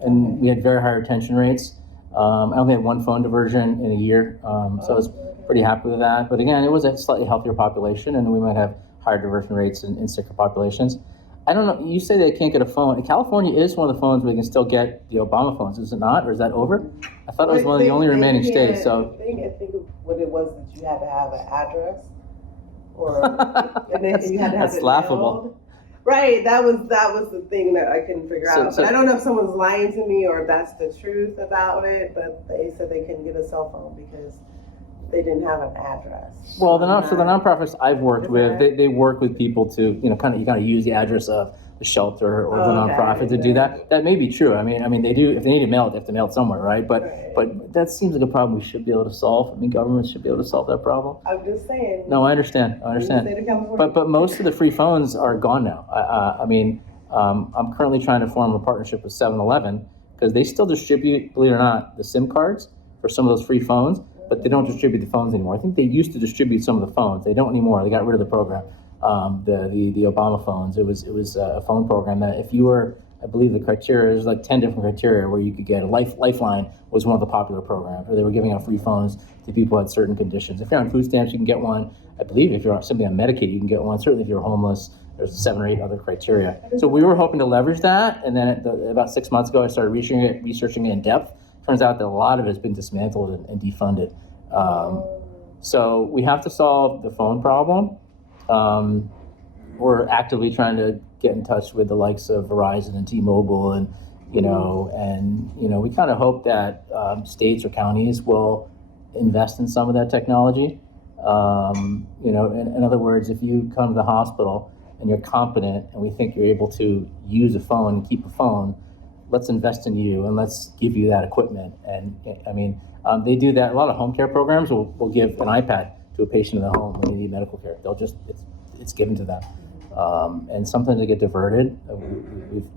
and we had very high retention rates. I only had one phone diversion in a year, so I was pretty happy with that. But again, it was a slightly healthier population, and we might have higher diversion rates in sicker populations. I don't know, you say they can't get a phone. California is one of the phones where they can still get the Obama phones, is it not? Or is that over? I thought it was one of the only remaining states. So I think of what it was that you had to have an address, or and then you had to have that's it laughable. mailed. Right, that was the thing that I couldn't figure out. So but I don't know if someone's lying to me or if that's the truth about it. But they said they couldn't get a cell phone because they didn't have an address. Well, the nonprofits I've worked with, they work with people to you kind of use the address of the shelter or the nonprofit to do that. That may be true. I mean they do, if they need to mail it, they have to mail it somewhere, right? But that seems like a problem we should be able to solve. I mean, governments should be able to solve that problem. I'm just saying. No, I understand. But most of the free phones are gone now. I'm currently trying to form a partnership with 7-Eleven because they still distribute, believe it or not, the SIM cards for some of those free phones, but they don't distribute the phones anymore. I think they used to distribute some of the phones. They don't anymore. They got rid of the program. The Obama phones. It was a phone program that if you were, I believe the criteria, there's like 10 different criteria where you could get a Lifeline was one of the popular programs where they were giving out free phones to people who had certain conditions. If you're on food stamps, you can get one. I believe if you're simply on Medicaid, you can get one. Certainly if you're homeless, there's 7 or 8 other criteria. So we were hoping to leverage that, and then about 6 months ago, I started researching it in depth. Turns out that a lot of it has been dismantled and defunded. So we have to solve the phone problem. We're actively trying to get in touch with the likes of Verizon and T-Mobile, and we kind of hope that states or counties will invest in some of that technology. In other words, if you come to the hospital and you're competent and we think you're able to use a phone and keep a phone, let's invest in you and let's give you that equipment. And they do that. A lot of home care programs will give an iPad to a patient in the home when they need medical care. It's given to them. And sometimes they get diverted.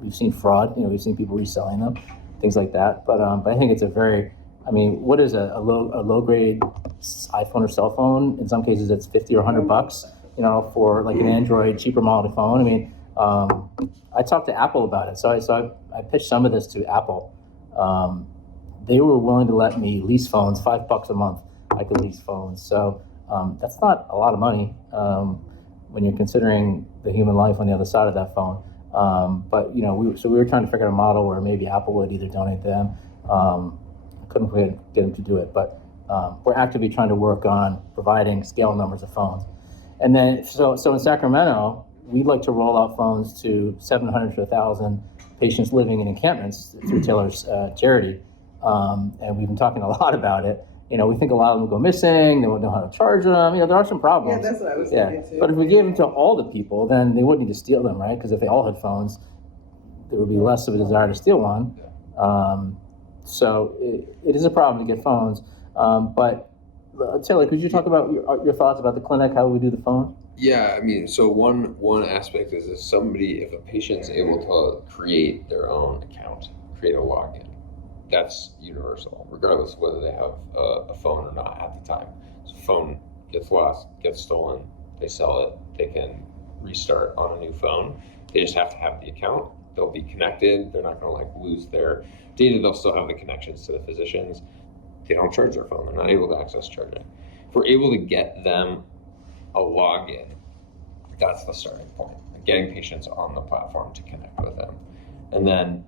We've seen fraud. We've seen people reselling them, things like that. But I think it's a very I mean, what is a low grade iPhone or cell phone? In some cases, it's 50 or $100, you know, for like an Android cheaper model phone. I mean, I talked to Apple about it. So I pitched some of this to Apple. They were willing to let me lease phones, $5 a month. I could lease phones. So that's not a lot of money when you're considering the human life on the other side of that phone. But you know, we were trying to figure out a model where maybe Apple would either donate them. Couldn't quite get them to do it, but we're actively trying to work on providing scale numbers of phones. And then, so in Sacramento, we'd like to roll out phones to 700 to 1,000 patients living in encampments through Taylor's charity. And we've been talking a lot about it. You know, we think a lot of them go missing, they won't know how to charge them. You know, there are some problems. Yeah, that's what I was thinking too. But if we gave them to all the people, then they wouldn't need to steal them, right? Because if they all had phones, there would be less of a desire to steal one. So it is a problem to get phones. But Taylor, could you talk about your thoughts about the clinic, how we do the phone? Yeah, I mean, so one aspect is if a patient's able to create their own account, create a login, that's universal, regardless of whether they have a phone or not at the time. So phone gets lost, gets stolen, they sell it, they can restart on a new phone. They just have to have the account. They'll be connected. They're not going to lose their data. They'll still have the connections to the physicians. They don't charge their phone. They're not able to access charging. If we're able to get them a login, that's the starting point. Getting patients on the platform to connect with them. And then,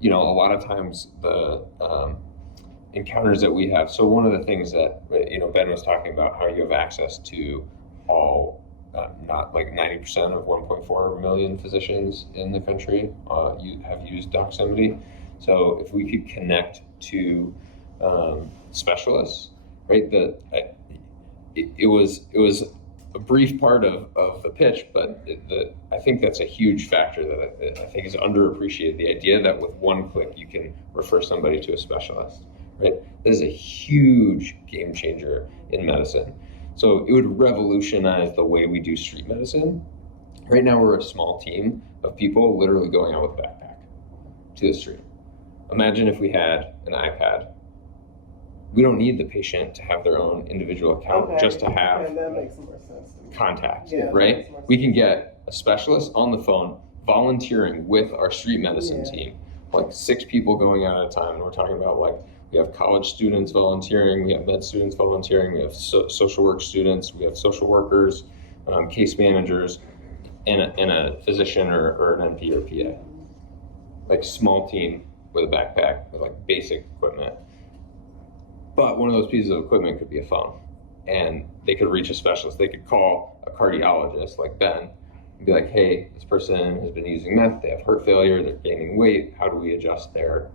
you know, a lot of times the encounters that we have, so one of the things that, you know, Ben was talking about, how you have access to all, not like 90% of 1.4 million physicians in the country you have used Doximity. So if we could connect to specialists, right? It was a brief part of the pitch, but I think that's a huge factor that I think is underappreciated. The idea that with one click you can refer somebody to a specialist, right? That is a huge game changer in medicine. So it would revolutionize the way we do street medicine. Right now we're a small team of people literally going out with a backpack to the street. Imagine if we had an iPad. We don't need the patient to have their own individual account, just to have that makes more sense to me. contact, Yeah, right? We can get a specialist on the phone volunteering with our street medicine team, like 6 people going out at a time. And we're talking about, like, we have college students volunteering, we have med students volunteering, we have social work students, we have social workers, case managers, and a physician or an NP or PA. Like, small team with a backpack with like basic equipment. But one of those pieces of equipment could be a phone, and they could reach a specialist. They could call a cardiologist like Ben and be like, hey, this person has been using meth, they have heart failure, they're gaining weight, how do we adjust their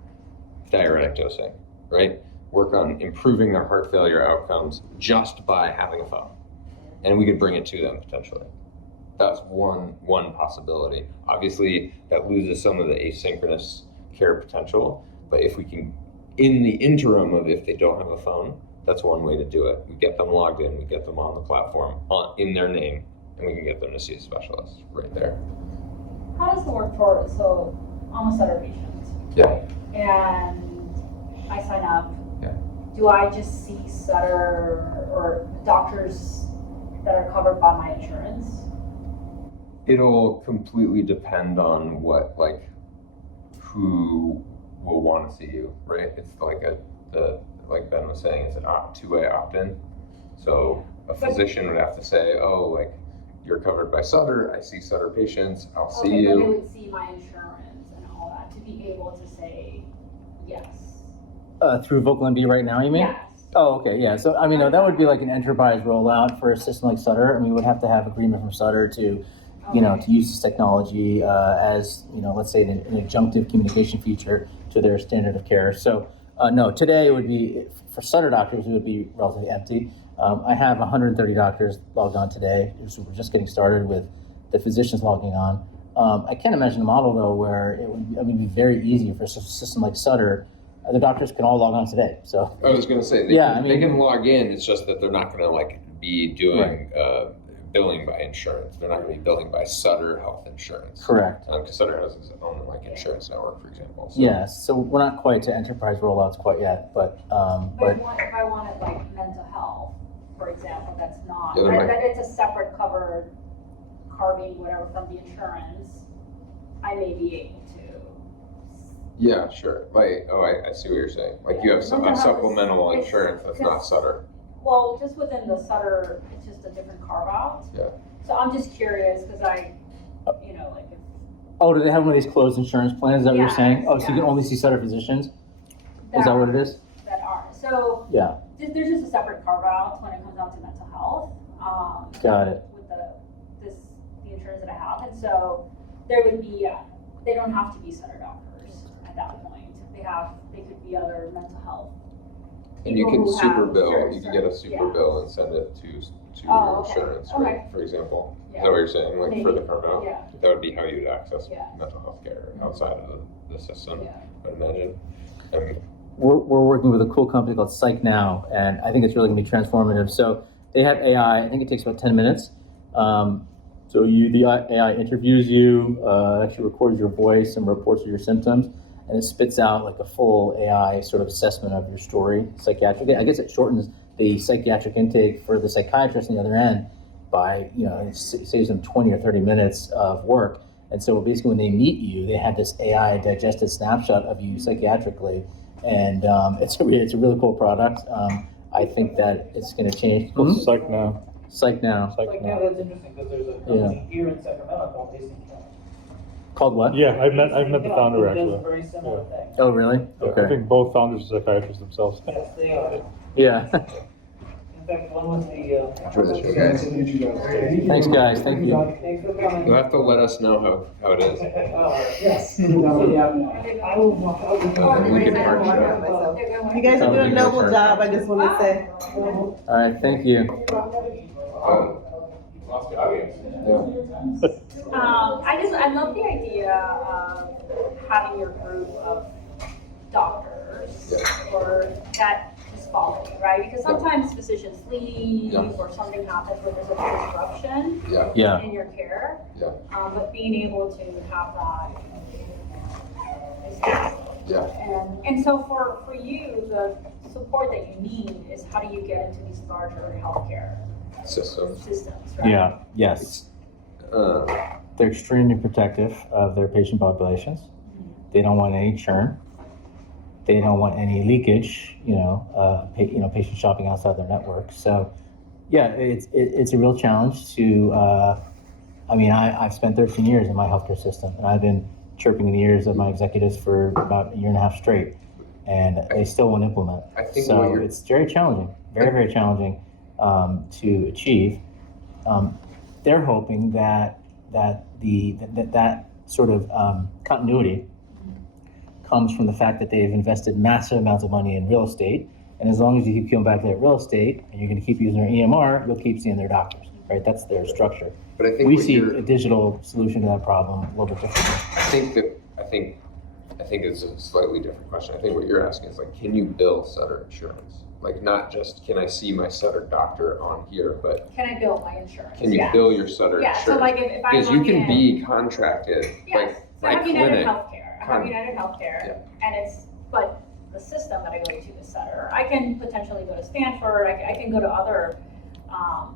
diuretic dosing, right? Work on improving their heart failure outcomes just by having a phone. And we could bring it to them potentially. That's one possibility. Obviously, that loses some of the asynchronous care potential, but if we can, in the interim of if they don't have a phone, that's one way to do it. We get them logged in, we get them on the platform in their name, and we can get them to see a specialist right there. How does it work for, so I'm a Sutter patient? Yeah. And I sign up. Yeah. Do I just see Sutter or doctors that are covered by my insurance? It'll completely depend on what, like, who will want to see you, right? It's like like Ben was saying, it's an two-way opt-in. So a physician would have to say, oh, like, you're covered by Sutter, I see Sutter patients, I'll see you. But I would see my insurance and all that to be able to say yes. Through VocalMD right now, you mean? Yes. Oh, okay, yeah. So, I mean, that would be like an enterprise rollout for a system like Sutter. I mean, we would have to have agreement from Sutter to, you know, to use this technology as, you know, let's say an adjunctive communication feature to their standard of care. So, no, today it would be, for Sutter doctors, it would be relatively empty. I have 130 doctors logged on today. So we're just getting started with the physicians logging on. I can't imagine a model, though, where it would be very easy for a system like Sutter. The doctors can all log on today. So I was going to say, they can log in. It's just that they're not going to, like, be doing billing by insurance. They're not going to be billing by Sutter Health Insurance. Correct. Because Sutter has its own like insurance network, for example. So. Yes, so we're not quite to enterprise rollouts quite yet, but If I wanted like mental health, for example, that's not, Yeah, there that it's a separate covered carving, whatever, from the insurance, I may be able to. Yeah, sure. Like, I see what you're saying. Like you have some Mental health supplemental is- insurance that's not Sutter. Well, just within the Sutter, it's just a different carve out. Yeah. So I'm just curious, because I, you know, like, if oh, do they have one of these closed insurance plans? Is that what you're Yes, saying? Oh, so you can yes. only see Sutter physicians? Is that what it is? that are, so Yeah, there's just a separate carve out when it comes down to mental health. got it. With the insurance that I have, and so there would be, they don't have to be Sutter doctors at that point. They could be other mental health. And you people can who have super bill. insurance, You can get a super yeah. bill and send it to Oh, your okay. insurance, Okay. right? For example, Yeah. is that what you're saying? Like for the Maybe. carve out, Yeah. that would be how you'd access Yeah. mental health care outside of the system. Yeah. I'd imagine. We're working with a cool company called Psych Now, and I think it's really gonna be transformative. So they have AI, I think it takes about 10 minutes. So the AI interviews you, actually records your voice and reports your symptoms, and it spits out like a full AI sort of assessment of your story psychiatrically. I guess it shortens the psychiatric intake for the psychiatrist on the other end by, it saves them 20 or 30 minutes of work. And so basically when they meet you, they have this AI digested snapshot of you psychiatrically. And it's a really cool product. I think that it's going to change. Psych Now. Psych Now. Psych Like, Now. now that's interesting, because there's a company here in Sacramento called Mason County. Called what? Yeah, I've met the founder It does a actually. very similar thing. Oh, really? Yeah, I Okay. think both founders are psychiatrists themselves. Yes, they are. Yeah. In fact, one was the, Enjoy the show, guys. Thanks, guys. Thank you. thanks for coming. You'll have to let us know how it is. Yes. We can park shop. You guys are doing a noble job, I just want to say. All right. Thank you. Lost the audience. I love the idea of having your group of doctors or that just follow you, right? Because sometimes physicians leave Yeah. or something happens where there's a disruption Yeah. Yeah. in your care. Yeah. But being able to have that is awesome. Yeah. And so for you, the support that you need is how do you get into these larger healthcare Systems. systems, right? Yeah. Yes. They're extremely protective of their patient populations. They don't want any churn. They don't want any leakage. Patients shopping outside their network. So, yeah, it's a real challenge to. I've spent 13 years in my healthcare system, and I've been chirping in the ears of my executives for about a year and a half straight, and they still won't implement. I think so. what you're- It's very challenging, very challenging to achieve. They're hoping that sort of continuity comes from the fact that they've invested massive amounts of money in real estate, and as long as you keep coming back to that real estate and you're going to keep using their EMR, you'll keep seeing their doctors, right? That's their structure. But I think We what see you're- a digital solution to that problem a little bit differently. I think it's a slightly different question. I think what you're asking is like, can you bill Sutter insurance? Like not just can I see my Sutter doctor on here, but Can I bill my insurance? can you Yeah. bill your Sutter Yeah, so insurance? like if I Because you log can in- be contracted, Yes, like so I my have United clinic. Healthcare, I have United Healthcare, and but the system that I go to is Sutter. I can potentially go to Stanford, I can go to other,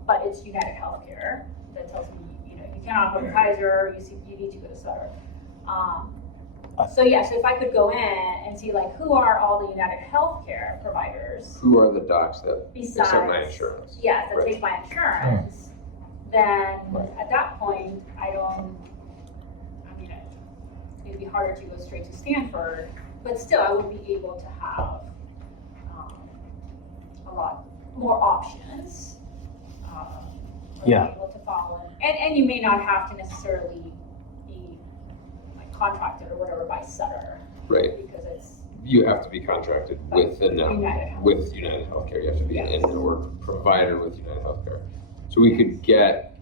but it's United Healthcare that tells me, you cannot go to Kaiser, you need to go to Sutter. So if I could go in and see like, who are all the United Healthcare providers Who are the docs that besides, accept my insurance? yes, that Right. take my insurance, then Right. at that point, it'd be harder to go straight to Stanford, but still I would be able to have a lot more options. Yeah. Be able to follow and you may not have to necessarily be like contracted or whatever by Sutter. Right. Because it's You have to be contracted with the United Health. with United Healthcare. You have to be an Yes. in-network provider with United Healthcare. So we could get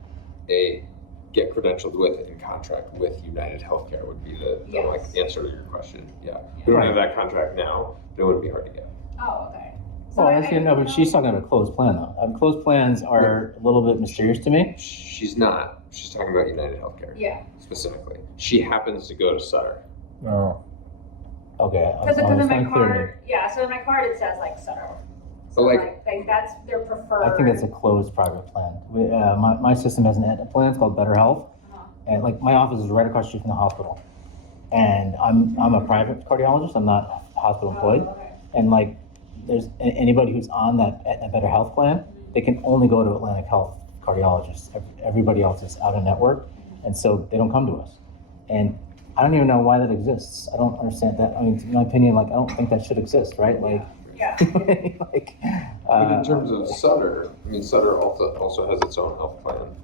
credentialed with and contract with United Healthcare would be the Yes. like answer to your question. Yeah. We don't have that contract now, but it wouldn't be hard to get. Oh, okay. So Oh, I see. No, but she's talking about a closed plan, though. Closed plans are a little bit mysterious to me. She's not. She's talking about United Healthcare. Yeah. Specifically. She happens to go to Sutter. Oh. Okay. Because in my clearly. card, so in my card it says like Sutter. So But like that's their preferred. I think it's a closed private plan. My system has a plan. It's called Better Health, and like my office is right across the street from the hospital. And I'm a private cardiologist. I'm not hospital employed. Okay. And like, there's anybody who's on that Better Health plan, they can only go to Atlantic Health cardiologists. Everybody else is out of network, and so they don't come to us. And I don't even know why that exists. I don't understand that. I mean, in my opinion, like I don't think that should exist, right? Like, Yeah. like. But in terms of Sutter, I mean, Sutter also has its own health plan.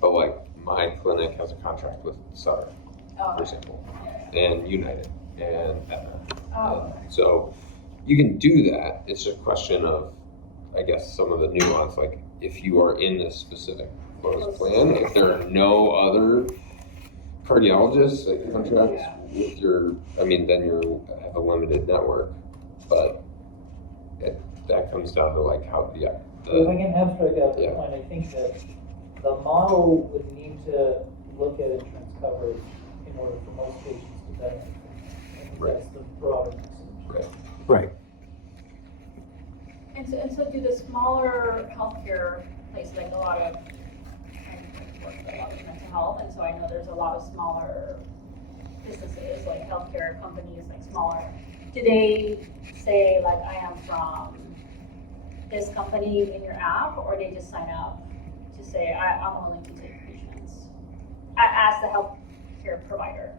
But like my clinic has a contract with Sutter, for example, and United and Aetna. So you can do that. It's just a question of, I guess, some of the nuance. Like if you are in this specific closed plan, if there are no other cardiologists that contract with your, I mean, then you have a limited network. But that comes down to like how, If I can abstract out the Yeah. point, I think that the model would need to look at insurance coverage in order for most patients to benefit. I think Right. that's the broader message. Right. Right. And so do the smaller healthcare places, like a lot of, I work with a lot of mental health, and so I know there's a lot of smaller businesses, like healthcare companies, like smaller. Do they say like, I am from this company in your app, or they just sign up to say, I'm willing to take patients as the healthcare provider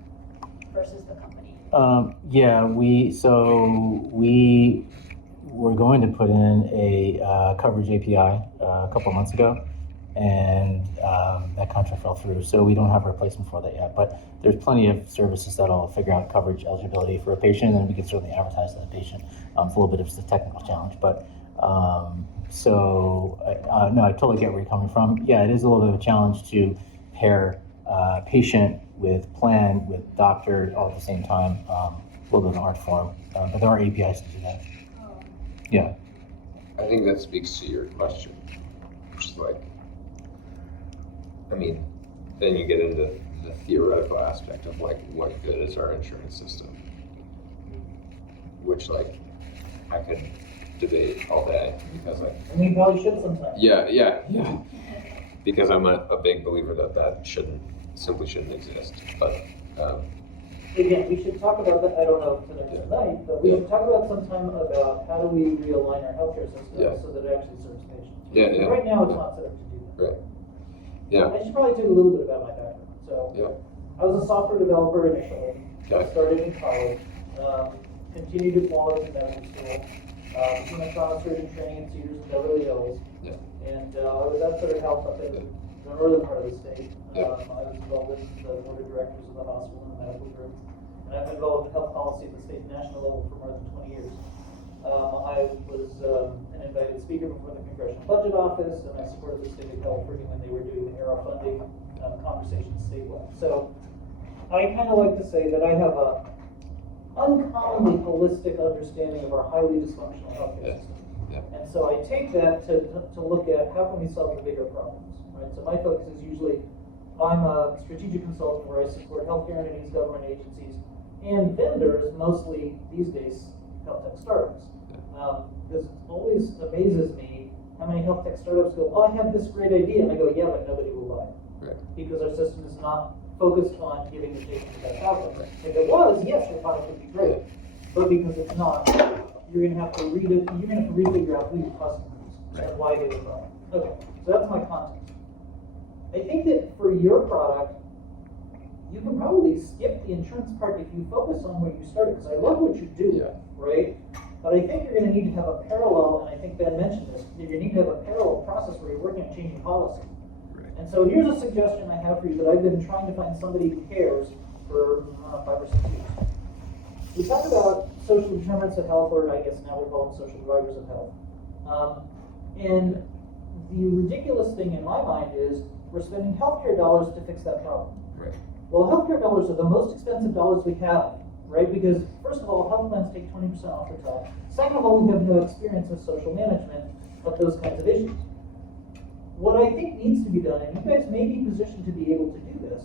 versus the company? Yeah, we were going to put in a coverage API a couple months ago, and that contract fell through. So we don't have a replacement for that yet. But there's plenty of services that'll figure out coverage eligibility for a patient, and then we can certainly advertise to the patient. It's a little bit of a technical challenge, but no, I totally get where you're coming from. Yeah, it is a little bit of a challenge to pair patient with plan with doctor all at the same time. A little bit of an art form, but there are APIs to do that. Yeah. I think that speaks to your question, which is like, I mean, then you get into the theoretical aspect of like, what good is our insurance system? Which like, I could debate all day because like. And we probably should sometimes. Yeah. Because I'm a big believer that simply shouldn't exist, but. Again, we should talk about that, I don't know if tonight, but we should talk about sometime about how do we realign our healthcare system so that it actually serves patients. Yeah. Right now, it's not set up to do that. Right. Yeah. I should probably tell you a little bit about my background. So, I was a software developer initially. I started in college, continued at Wallace Medical School, became a trauma surgeon training at Cedars in Beverly Hills. Yeah. And I was at Sutter Health up in the northern part of the state. I was involved in the board of directors of the hospital and the medical group. And I've been involved in health policy at the state and national level for more than 20 years. I was an invited speaker before the Congressional Budget Office, and I supported the state of California when they were doing the ERA funding conversations statewide. So I kind of like to say that I have a uncommonly holistic understanding of our highly dysfunctional healthcare system. And so I take that to look at how can we solve the bigger problems, right? So my focus is usually, I'm a strategic consultant where I support healthcare entities, government agencies, and vendors, mostly these days, health tech startups. Because it always amazes me how many health tech startups go, oh, I have this great idea, and I go, yeah, but nobody will buy it. Right. Because our system is not focused on giving the patient the best outcome. If it was, yes, your product would be great. But because it's not, you're gonna have to refigure out who your customer is and why they would buy it. Okay, so that's my context. I think that for your product, you can probably skip the insurance part if you focus on where you started, because I love what you do, right? But I think you're going to need to have a parallel, and I think Ben mentioned this, you're going to need to have a parallel process where you're working on changing policy. Right. And so here's a suggestion I have for you that I've been trying to find somebody who cares for 5 or 6 years. We talk about social determinants of health, or I guess now we call them social drivers of health. And the ridiculous thing in my mind is we're spending healthcare dollars to fix that problem. Right. Well, healthcare dollars are the most expensive dollars we have, right? Because first of all, plans take 20% off the top. Second of all, we have no experience with social management of those kinds of issues. What I think needs to be done, and you guys may be positioned to be able to do this,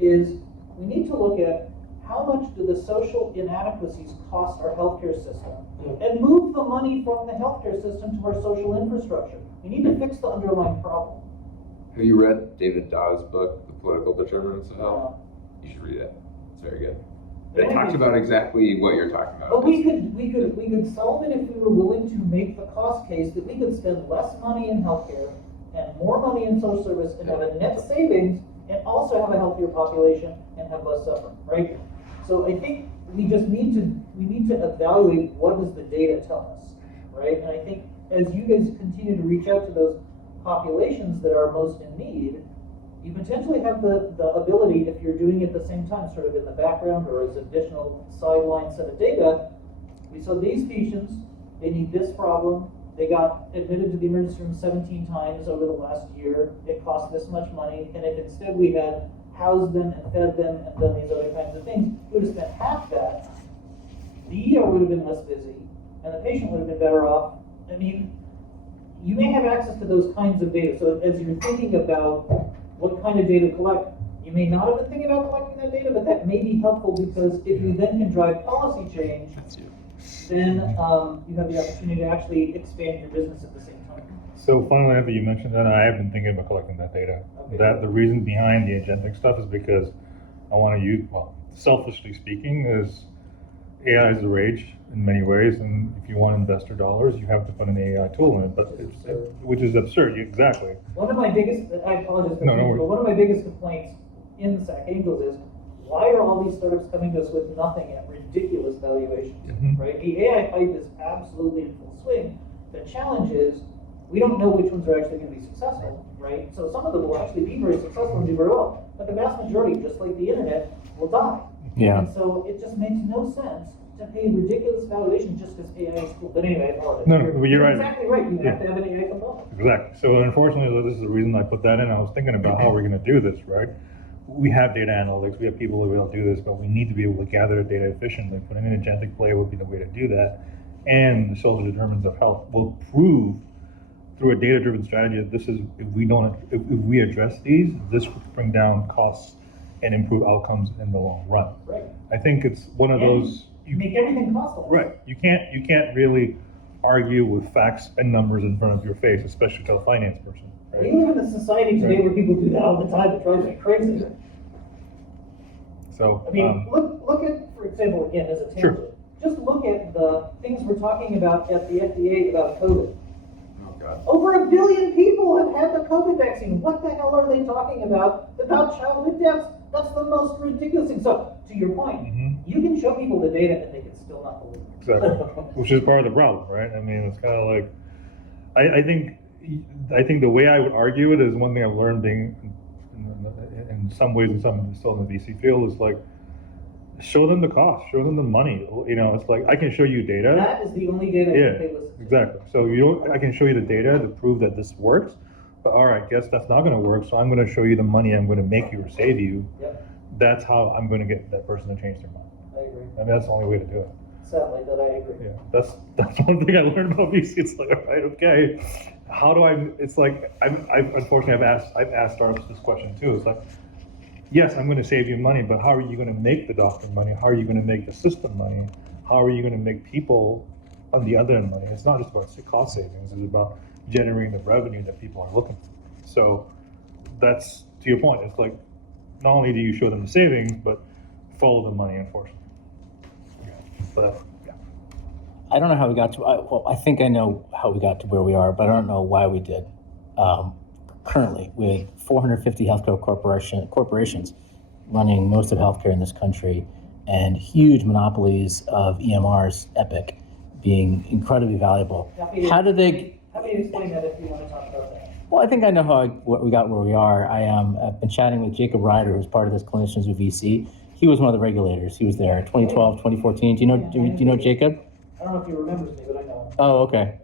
is we need to look at how much do the social inadequacies cost our healthcare system, and move the money from the healthcare system to our social infrastructure. We need to fix the underlying problem. Have you read David Dawes' book, The Political Determinants of Health? You should read it. It's very good. It talks about exactly what you're talking about. But we could solve it if we were willing to make the cost case that we could spend less money in healthcare and more money in social service and have a net savings and also have a healthier population and have less suffering, right? So I think we need to evaluate what does the data tell us, right? And I think as you guys continue to reach out to those populations that are most in need, you potentially have the ability, if you're doing it at the same time, sort of in the background or as additional sideline set of data. We saw these patients, they need this problem. They got admitted to the emergency room 17 times over the last year. It cost this much money. And if instead we had housed them and fed them and done these other kinds of things, we would have spent half that. The ER would have been less busy and the patient would have been better off. I mean, you may have access to those kinds of data. So as you're thinking about what kind of data to collect, you may not have been thinking about collecting that data, but that may be helpful because if you then can drive policy change, then you have the opportunity to actually expand your business at the same time. So funnily enough, you mentioned that, I have been thinking about collecting that data. Okay. That the reason behind the agentic stuff is because I want to use, well, selfishly speaking, is AI is the rage in many ways, and if you want investor dollars, you have to put an AI tool in it, but which is absurd, exactly. One of my biggest, I apologize, No worries. but one of my biggest complaints in the SAC Angels is, why are all these startups coming to us with nothing at ridiculous valuations, right? The AI hype is absolutely in full swing. The challenge is, we don't know which ones are actually going to be successful, right? So some of them will actually be very successful and do very well, but the vast majority, just like the internet, will die. Yeah. And so it just makes no sense to pay ridiculous valuation just because AI is cool. But anyway, I apologize. No, but you're right. Exactly right. You have to have an AI component. Exactly. So unfortunately, this is the reason I put that in. I was thinking about how we're going to do this, right? We have data analytics, we have people who will do this, but we need to be able to gather the data efficiently. Putting an agentic play would be the way to do that. And the social determinants of health will prove through a data-driven strategy that this is, if we address these, this will bring down costs and improve outcomes in the long run. Right. I think it's one of those. You make everything costly. Right. You can't really argue with facts and numbers in front of your face, especially to a finance person. Right? We live in a society today where people do that all the time. It drives me crazy. So I mean, look at, for example, again, as a tangent, Sure. just look at the things we're talking about at the FDA about COVID. Oh, God. Over 1 billion people have had the COVID vaccine. What the hell are they talking about childhood deaths? That's the most ridiculous thing. So, to your point, you can show people the data and they can still not believe it. Exactly. Which is part of the problem, right? I mean, it's kind of like, I think the way I would argue it is one thing I've learned being in some ways still in the VC field is like, show them the cost, show them the money. You know, it's like, I can show you data. That is the only data Yeah, they listen to. exactly. So I can show you the data to prove that this works, but all right, guess that's not going to work. So I'm going to show you the money I'm going to make you or save you. Yep. That's how I'm going to get that person to change their mind. I agree. I mean, that's the only way to do it. Sadly, that I agree. Yeah, that's one thing I learned about VC. It's like, all right, okay, how do I? It's like unfortunately I've asked startups this question too. It's like, yes, I'm going to save you money, but how are you going to make the doctor money? How are you going to make the system money? How are you going to make people on the other end money? It's not just about cost savings. It's about generating the revenue that people are looking for. So that's to your point. It's like not only do you show them the savings, but follow the money, unfortunately. But yeah. I don't know how we got to, well, I think I know how we got to where we are, but I don't know why we did. Currently, with 450 healthcare corporations running most of healthcare in this country and huge monopolies of EMRs, Epic, being incredibly valuable. How do they... How do you explain that if you want to talk about that? Well, I think I know how we got where we are. I've been chatting with Jacob Ryder, who's part of this Clinicians with VC. He was one of the regulators. He was there 2012, 2014. Do you know Jacob? I don't know if he remembers me, but I know him. Oh, okay.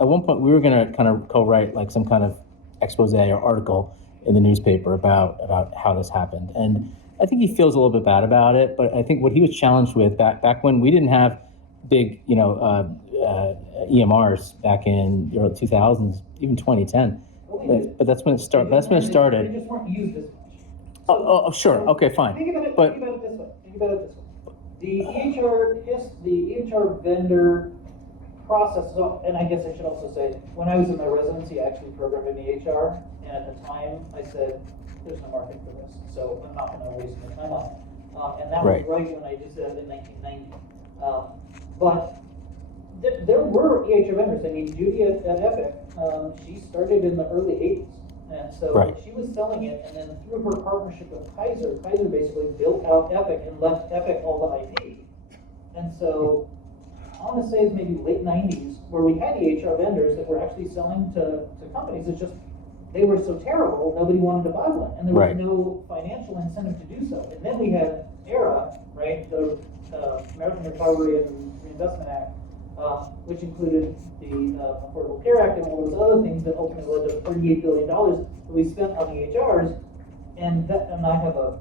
At one point, we were going to kind of co-write like some kind of expose or article in the newspaper about how this happened. And I think he feels a little bit bad about it, but I think what he was challenged with back when we didn't have big, EMRs back in the early 2000s, even 2010. But that's when it started. That's when it started. They just weren't used as much. Oh, sure. Okay, fine. Think about it. But Think about it this way. Think about it this way. The EHR vendor process. So, and I guess I should also say, when I was in my residency, I actually programmed in EHR, and at the time I said, "There's no market for this, so I'm not going to waste my time on it." And that was right when I did that in 1990. But there were EHR vendors. I mean, Judy at Epic, she started in the early 80s. And so she was selling it, and then through her partnership with Kaiser basically built out Epic and left Epic all the IP. And so I want to say it's maybe late 90s where we had EHR vendors that were actually selling to companies. It's just they were so terrible, nobody wanted to buy one, and there was no financial incentive to do so. And then we had ERA, right, the American Recovery and Reinvestment Act, which included the Affordable Care Act and all those other things that ultimately led to $38 billion that we spent on EHRs. And I have a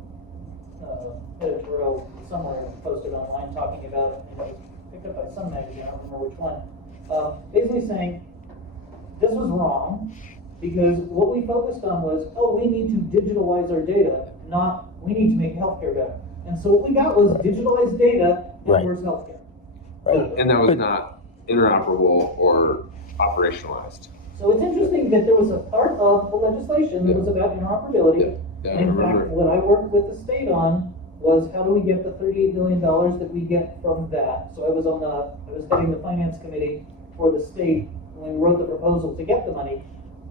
editorial somewhere posted online talking about it, and it was picked up by some magazine, I don't remember which one, basically saying this was wrong because what we focused on was, we need to digitalize our data, not we need to make healthcare better. And so what we got was digitalized data and worse healthcare. And that was not interoperable or operationalized. So it's interesting that there was a part of the legislation that was about interoperability. Yeah, In fact, what I worked with the state on was how do we get the $38 million that we get from that. So I was heading the finance committee for the state when we wrote the proposal to get the money.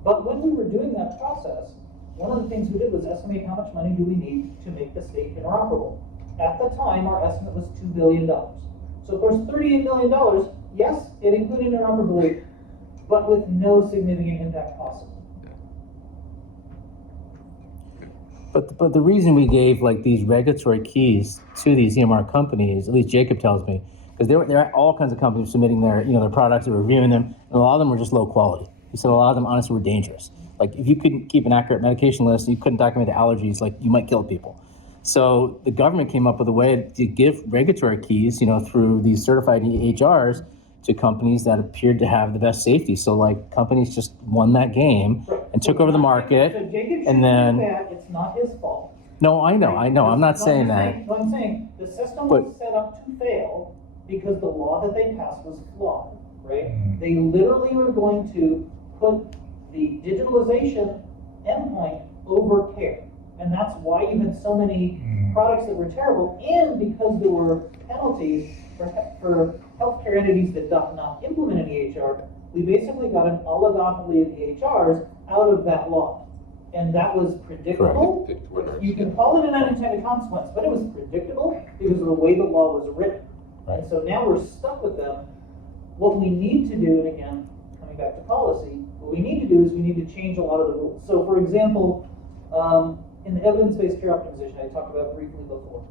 But when we were doing that process, one of the things we did was estimate how much money do we need to make the state interoperable. At the time, our estimate was $2 billion. So of course, $38 million, yes, it included interoperability, but with no significant impact possible. But the reason we gave like these regulatory keys to these EMR companies, at least Jacob tells me, because there are all kinds of companies submitting their their products, they're reviewing them, and a lot of them were just low quality. He said a lot of them honestly were dangerous. Like if you couldn't keep an accurate medication list, you couldn't document the allergies, like you might kill people. So the government came up with a way to give regulatory keys, through these certified EHRs to companies that appeared to have the best safety. So like companies just won that game and took over the market. So Jacob and then it's not his fault. No, I know. I'm not saying that. What I'm saying, the system was set up to fail because the law that they passed was flawed, right? They literally were going to put the digitalization endpoint over care. And that's why you had so many products that were terrible, and because there were penalties for healthcare entities that did not implement an EHR, we basically got an oligopoly of EHRs out of that law. And that was predictable. You can call it an unintended consequence, but it was predictable because of the way the law was written. And so now we're stuck with them. What we need to do, and again, coming back to policy, what we need to do is we need to change a lot of the rules. So for example, in the evidence-based care optimization I talked about briefly before,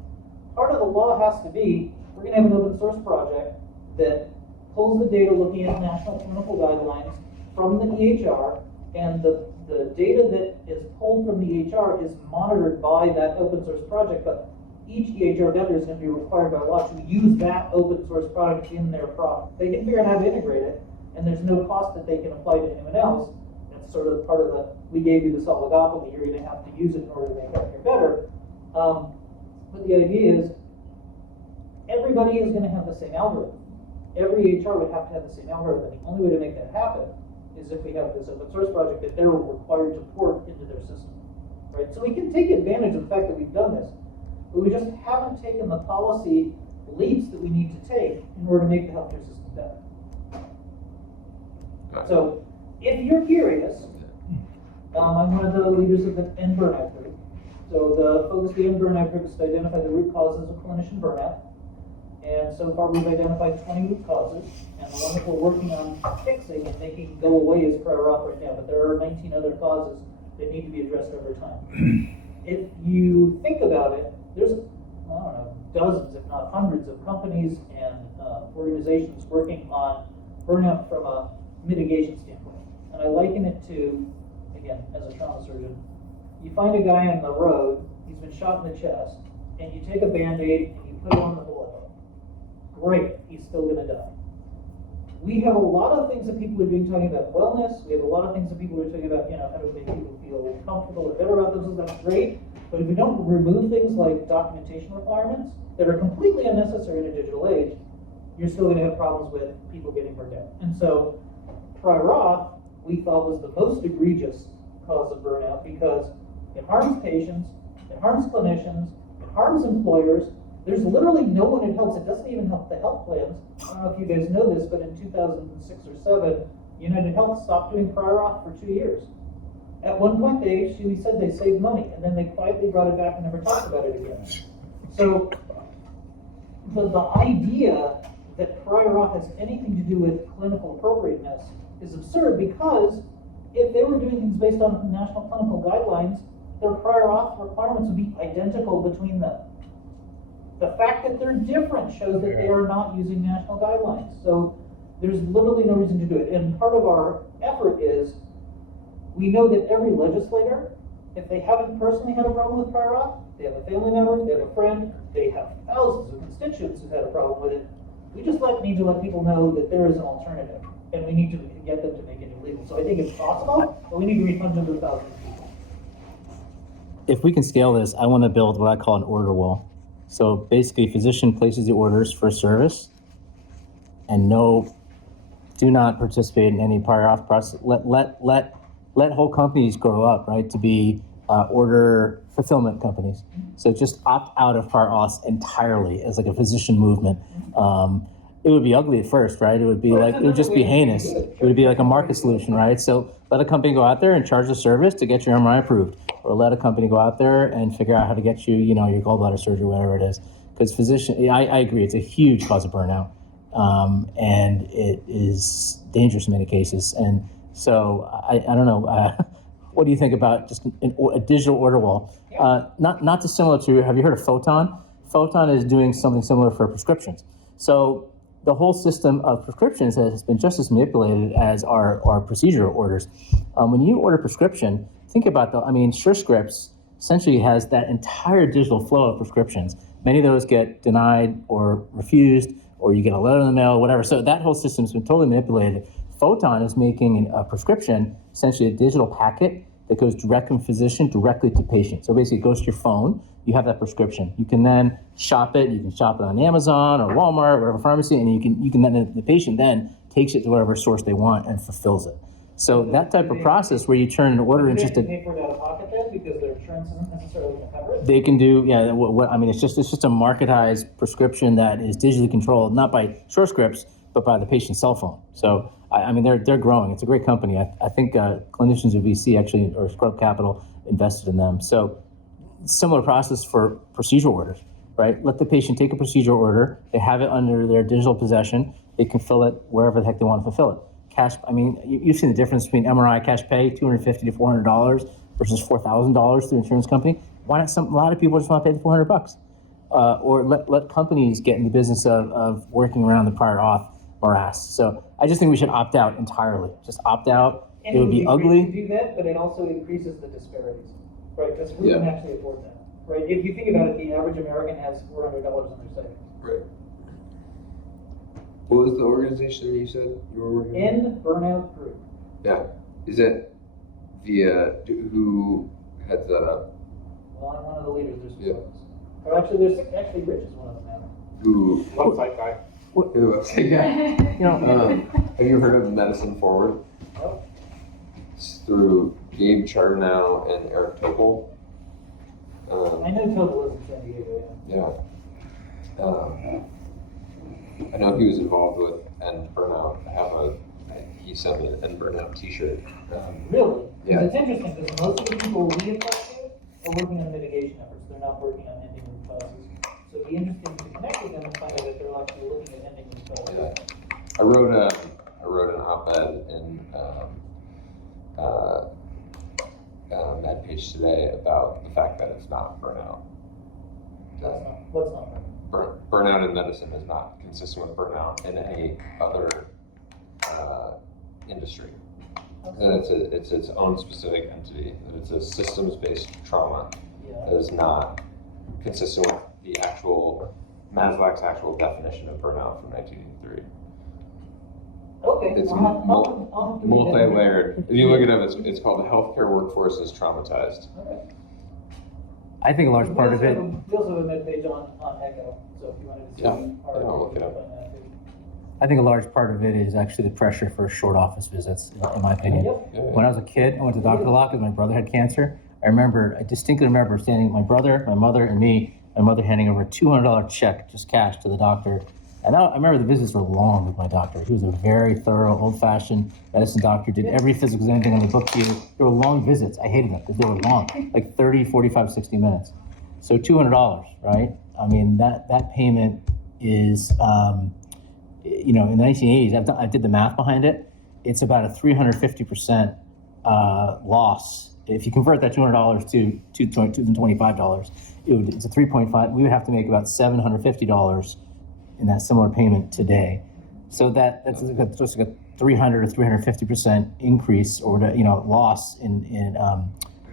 part of the law has to be, we're going to have an open source project that pulls the data looking at national clinical guidelines from the EHR, and the data that is pulled from the EHR is monitored by that open source project, but each EHR vendor is going to be required by law to use that open source product in their product. They can figure out how to integrate it, and there's no cost that they can apply to anyone else. That's sort of part of we gave you this oligopoly, you're going to have to use it in order to make healthcare better. But the idea is, everybody is going to have the same algorithm. Every EHR would have to have the same algorithm. The only way to make that happen is if we have this open source project that they're required to port into their system, right? So we can take advantage of the fact that we've done this, but we just haven't taken the policy leaps that we need to take in order to make the healthcare system better. So if you're curious, I'm one of the leaders of the end burnout group. So the focus of the end burnout group is to identify the root causes of clinician burnout. And so far we've identified 20 root causes, and the one that we're working on fixing and making go away is prior auth right now, but there are 19 other causes that need to be addressed over time. If you think about it, there's, I don't know, dozens, if not hundreds of companies and organizations working on burnout from a mitigation standpoint. And I liken it to, again, as a trauma surgeon, you find a guy on the road, he's been shot in the chest, and you take a Band-Aid and you put it on the bullet. Great, he's still gonna die. We have a lot of things that people are doing talking about wellness. We have a lot of things that people are talking about, how to make people feel comfortable or better about those. That's great. But if we don't remove things like documentation requirements that are completely unnecessary in a digital age, you're still going to have problems with people getting burnt out. And so prior auth, we thought, was the most egregious cause of burnout because it harms patients, it harms clinicians, it harms employers. There's literally no one it helps. It doesn't even help the health plans. I don't know if you guys know this, but in 2006 or 7, United Health stopped doing prior auth for 2 years. At one point, she said they saved money, and then they quietly brought it back and never talked about it again. So the idea that prior auth has anything to do with clinical appropriateness is absurd, because if they were doing things based on national clinical guidelines, their prior auth requirements would be identical between them. The fact that they're different shows that they are not using national guidelines. So there's literally no reason to do it. And part of our effort is, we know that every legislator, if they haven't personally had a problem with prior auth, they have a family member, they have a friend, they have thousands of constituents who've had a problem with it. We just need to let people know that there is an alternative, and we need to get them to make it illegal. So I think it's possible, but we need to reach hundreds of thousands of people. If we can scale this, I want to build what I call an order wall. So basically, physician places the orders for a service, and do not participate in any prior auth process. Let whole companies grow up, right, to be order fulfillment companies. So just opt out of prior auth entirely as like a physician movement. It would be ugly at first, right? It would just be heinous. It would be like a market solution, right? So let a company go out there and charge a service to get your MRI approved, or let a company go out there and figure out how to get you, your gallbladder surgery, whatever it is. Because I agree, it's a huge cause of burnout, and it is dangerous in many cases. And so I don't know. What do you think about just a digital order wall? Not dissimilar to, have you heard of Photon? Photon is doing something similar for prescriptions. So the whole system of prescriptions has been just as manipulated as our procedural orders. When you order prescription, think about SureScripts essentially has that entire digital flow of prescriptions. Many of those get denied or refused, or you get a letter in the mail, whatever. So that whole system's been totally manipulated. Photon is making a prescription, essentially a digital packet that goes direct from physician directly to patient. So basically it goes to your phone, you have that prescription. You can then shop it, you can shop it on Amazon or Walmart, whatever pharmacy, and you can then, the patient then takes it to whatever source they want and fulfills it. So that type of process where you turn an order into just pay for it out of pocket then, because their insurance isn't necessarily going to cover it? They can do, it's just a marketized prescription that is digitally controlled, not by SureScripts, but by the patient's cell phone. So they're growing. It's a great company. I think Clinicians of VC actually, or Scrub Capital, invested in them. So similar process for procedural orders, right? Let the patient take a procedural order. They have it under their digital possession. They can fill it wherever the heck they want to fulfill it. Cash. You've seen the difference between MRI cash pay, $250 to $400, versus $4,000 through insurance company. Why not? A lot of people just want to pay the $400, or let companies get in the business of working around the prior auth morass. So I just think we should opt out entirely. Just opt out. And it would be ugly. To do that, but it also increases the disparities, right? Because we can actually afford that, right? If you think about it, the average American has $400 in their savings. Right. What was the organization that you said you were working with? End Burnout Group. Yeah. Is it who heads that up? Well, I'm one of the leaders. There's 4 of us. Or actually, there's 6. Actually, Rich is one of them now. Who? Website guy. Have you heard of Medicine Forward? Oh. It's through Gabe Charnow and Eric Topol. I know Total lives in San Diego, Yeah. I know he was involved with End Burnout. He sent me an End Burnout t-shirt. Really? Yeah. Because it's interesting, because most of the people we have talked to are working on mitigation efforts. They're not working on ending root causes. So it'd be interesting to connect with them and find out if they're actually looking at ending root causes. Yeah. I wrote an op-ed in MedPage today about the fact that it's not burnout. What's not burnout? Burnout in medicine is not consistent with burnout in any other industry. And it's its own specific entity. It's a systems-based trauma that is not consistent with the actual Maslach's actual definition of burnout from 1983. Okay. It's I'll have to read that. multi-layered. If you look it up, it's called the healthcare workforce is traumatized. Okay. I think a large part of it. We also have a med page on Echo, so if you wanted to see. I'll look it up. on that too. I think a large part of it is actually the pressure for short office visits, in my opinion. Yep. Yeah. When I was a kid, I went to the doctor a lot because my brother had cancer. I distinctly remember standing, my brother, my mother, and me, my mother handing over a $200 check, just cash, to the doctor. And I remember the visits were long with my doctor. He was a very thorough, old-fashioned medicine doctor, did every physical exam thing on the book to you. There were long visits. I hated them because they were long, like 30, 45, 60 minutes. So $200, right? I mean, that payment is, in the 1980s, I did the math behind it. It's about a 350% loss. If you convert that $200 to $225, it's a 3.5. We would have to make about $750 in that similar payment today. So that's just like a 300 or 350% increase, or loss in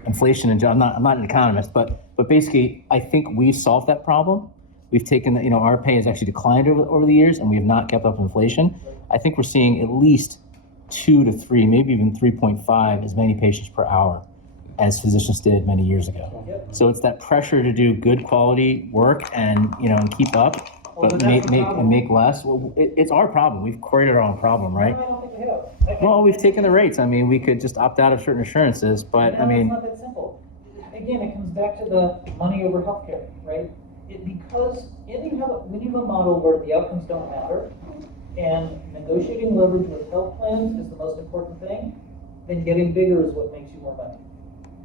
inflation. And I'm not an economist, but basically, I think we've solved that problem. We've taken our pay has actually declined over the years, and we have not kept up with inflation. I think we're seeing at least 2 to 3, maybe even 3.5 as many patients per hour as physicians did many years ago. Yep. So it's that pressure to do good quality work and keep up, Well, but that's make the problem. make less. Well, it's our problem. We've created our own problem, right? No, I don't think we have. Well, we've taken the rates. I mean, we could just opt out of certain insurances, but I mean, it's not that simple. Again, it comes back to the money over healthcare, right? Because when you have a model where the outcomes don't matter, and negotiating leverage with health plans is the most important thing, then getting bigger is what makes you more money.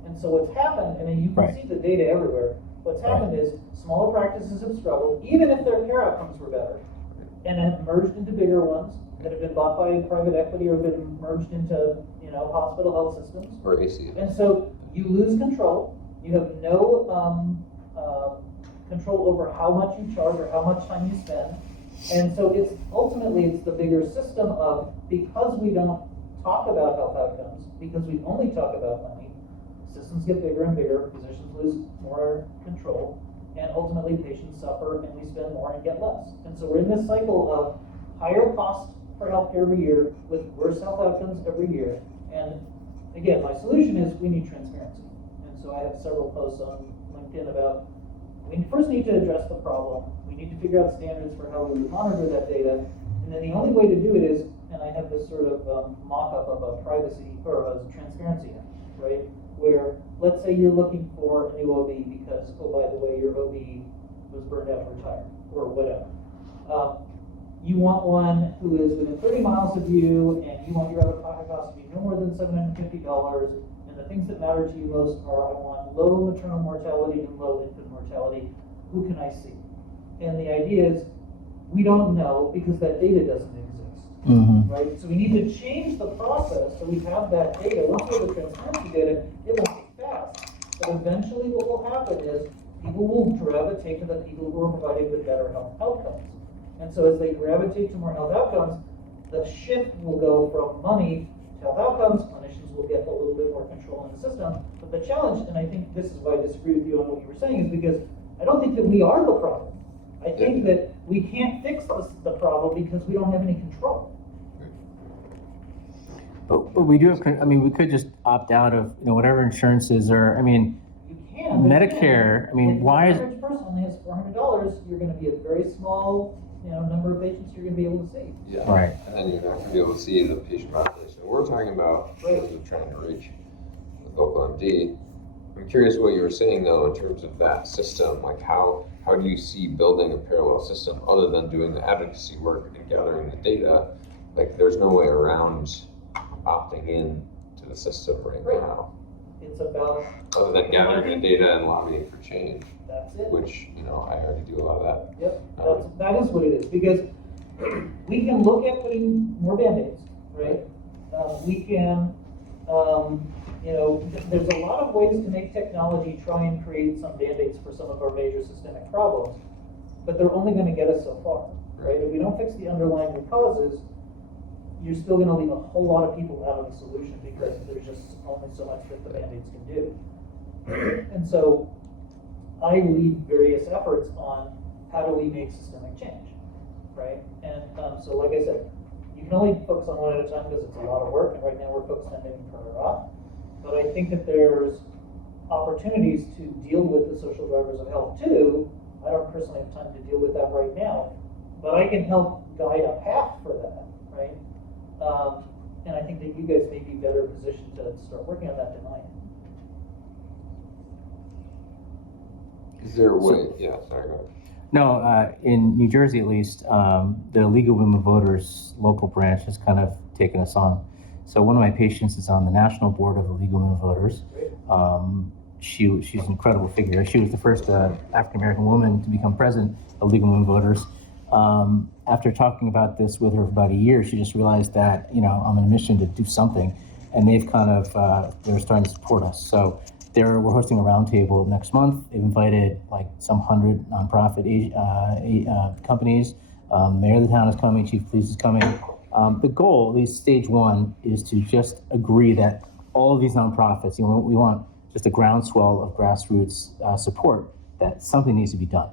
And so what's happened, I mean, you can see the data everywhere. What's happened is smaller practices have struggled, even if their care outcomes were better, and have merged into bigger ones that have been bought by private equity or been merged into hospital health systems. Or AC. And so you lose control. You have no control over how much you charge or how much time you spend. And so it's the bigger system of, because we don't talk about health outcomes, because we only talk about money, systems get bigger and bigger, physicians lose more control, and ultimately patients suffer and we spend more and get less. And so we're in this cycle of higher costs for healthcare every year with worse health outcomes every year. And again, my solution is we need transparency. And so I have several posts on LinkedIn about, we first need to address the problem. We need to figure out standards for how we monitor that data. And then the only way to do it is, and I have this sort of mock-up of a privacy or a transparency act, right? Where let's say you're looking for a new OB because, oh, by the way, your OB was burned out to retire or whatever. You want one who is within 30 miles of you, and you want your out-of-pocket cost to be no more than $750. And the things that matter to you most are, I want low maternal mortality and low infant mortality. Who can I see? And the idea is, we don't know because that data doesn't exist, right? So we need to change the process so we have that data. Once we have the transparency data, it won't be fast. But eventually what will happen is people will gravitate to the people who are providing the better health outcomes. And so as they gravitate to more health outcomes, the shift will go from money to health outcomes. Clinicians will get a little bit more control in the system. But the challenge, and I think this is why I disagree with you on what you were saying, is because I don't think that we are the problem. I think that we can't fix the problem because we don't have any control. but we do have. I mean, we could just opt out of whatever insurances are. I mean, You can. Medicare. I mean, If why the is average person only has $400, you're going to be a very small number of patients you're going to be able to see. Yeah. Right. And then you're not going to be able to see the patient population. We're talking about in terms of trying to reach the VocalMD. I'm curious what you were saying though in terms of that system. Like how do you see building a parallel system other than doing the advocacy work and gathering the data? Like there's no way around opting in to the system right now. It's about, Other than gathering the data and lobbying for change, that's it. which I already do a lot of that. Yep, that is what it is, because we can look at putting more Band-Aids, right? We can, there's a lot of ways to make technology try and create some Band-Aids for some of our major systemic problems, but they're only going to get us so far, right? If we don't fix the underlying root causes, you're still going to leave a whole lot of people out of the solution because there's just only so much that the Band-Aids can do. And so I lead various efforts on how do we make systemic change, right? And so like I said, you can only focus on one at a time because it's a lot of work, and right now we're focused on getting FHIR up. But I think that there's opportunities to deal with the social drivers of health too. I don't personally have time to deal with that right now, but I can help guide a path for that, right? And I think that you guys may be better positioned to start working on that than I am. Is there a way? Yeah, sorry, go ahead. No, in New Jersey at least, the League of Women Voters local branch has kind of taken us on. So one of my patients is on the national board of the League of Women Voters. She's an incredible figure. She was the first African-American woman to become president of League of Women Voters. After talking about this with her for about a year, she just realized that, I'm on a mission to do something, and they've kind of, they're starting to support us. So we're hosting a roundtable next month. They've invited like some 100 nonprofit companies. Mayor of the town is coming, Chief of Police is coming. The goal, at least stage one, is to just agree that all of these nonprofits, we want just a groundswell of grassroots support, that something needs to be done.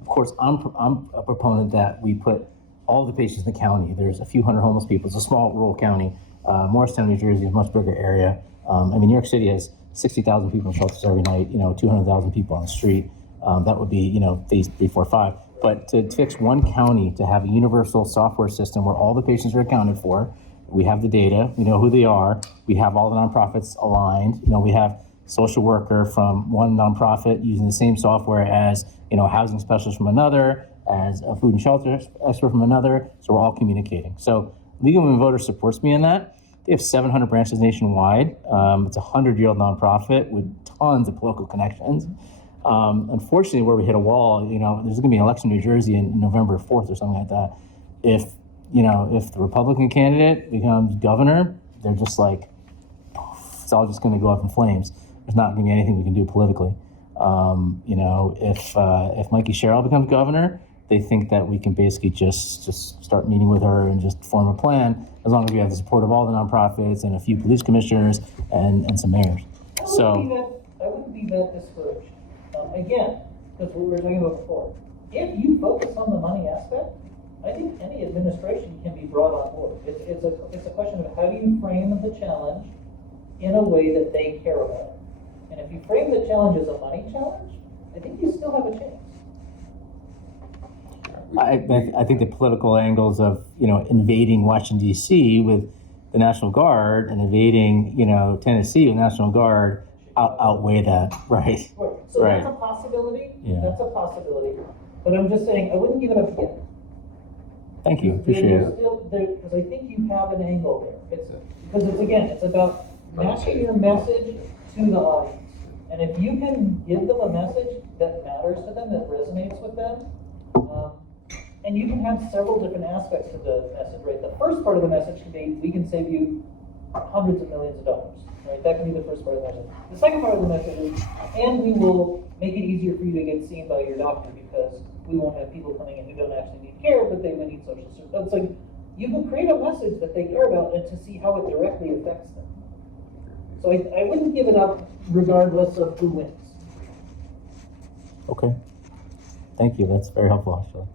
Of course, I'm a proponent that we put all the patients in the county. There's a few hundred homeless people. It's a small rural county. Morristown, New Jersey is a much bigger area. New York City has 60,000 people in shelters every night, 200,000 people on the street. That would be, phase 3, 4, 5. But to fix one county, to have a universal software system where all the patients are accounted for, we have the data, we know who they are, we have all the nonprofits aligned, we have social worker from one nonprofit using the same software as, a housing specialist from another, as a food and shelter expert from another, so we're all communicating. So League of Women Voters supports me in that. They have 700 branches nationwide. It's a 100-year-old nonprofit with tons of political connections. Unfortunately, where we hit a wall, there's going to be an election in New Jersey in November 4th or something like that. If the Republican candidate becomes governor, they're just like, it's all just going to go up in flames. There's not going to be anything we can do politically. If Mikey Sherrill becomes governor, they think that we can basically just start meeting with her and just form a plan, as long as we have the support of all the nonprofits and a few police commissioners and some mayors. I wouldn't be that discouraged. Again, because what we were talking about before, if you focus on the money aspect, I think any administration can be brought on board. It's a question of how do you frame the challenge in a way that they care about it. And if you frame the challenge as a money challenge, I think you still have a chance. I think the political angles of, invading Washington, D.C. with the National Guard and invading, Tennessee with the National Guard outweigh that, right? So right. That's a possibility. Yeah. That's a possibility. But I'm just saying, I wouldn't give it up yet. Thank you, appreciate it. Because I think you have an angle there. It's about matching your message to the audience. And if you can give them a message that matters to them, that resonates with them, and you can have several different aspects to the message, right? The first part of the message can be, we can save you hundreds of millions of dollars, right? That can be the first part of the message. The second part of the message is, and we will make it easier for you to get seen by your doctor because we won't have people coming in who don't actually need care, but they may need social services. It's like, you can create a message that they care about and to see how it directly affects them. So I wouldn't give it up regardless of who wins. Okay. Thank you. That's very helpful, actually.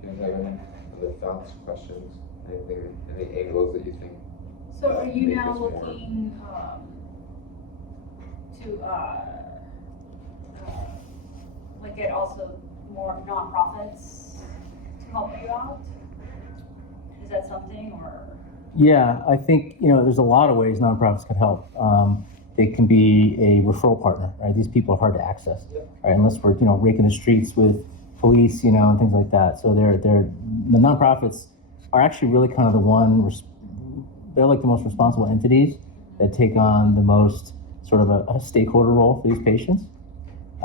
Do you guys have any other thoughts, questions, any angles that you think? So are you make now this more- looking to get also more nonprofits to help you out? Is that something, or? Yeah, I think, there's a lot of ways nonprofits can help. They can be a referral partner, right? These people are hard to access, right? Unless we're, raking the streets with police, and things like that. So the nonprofits are actually really kind of they're like the most responsible entities that take on the most sort of a stakeholder role for these patients.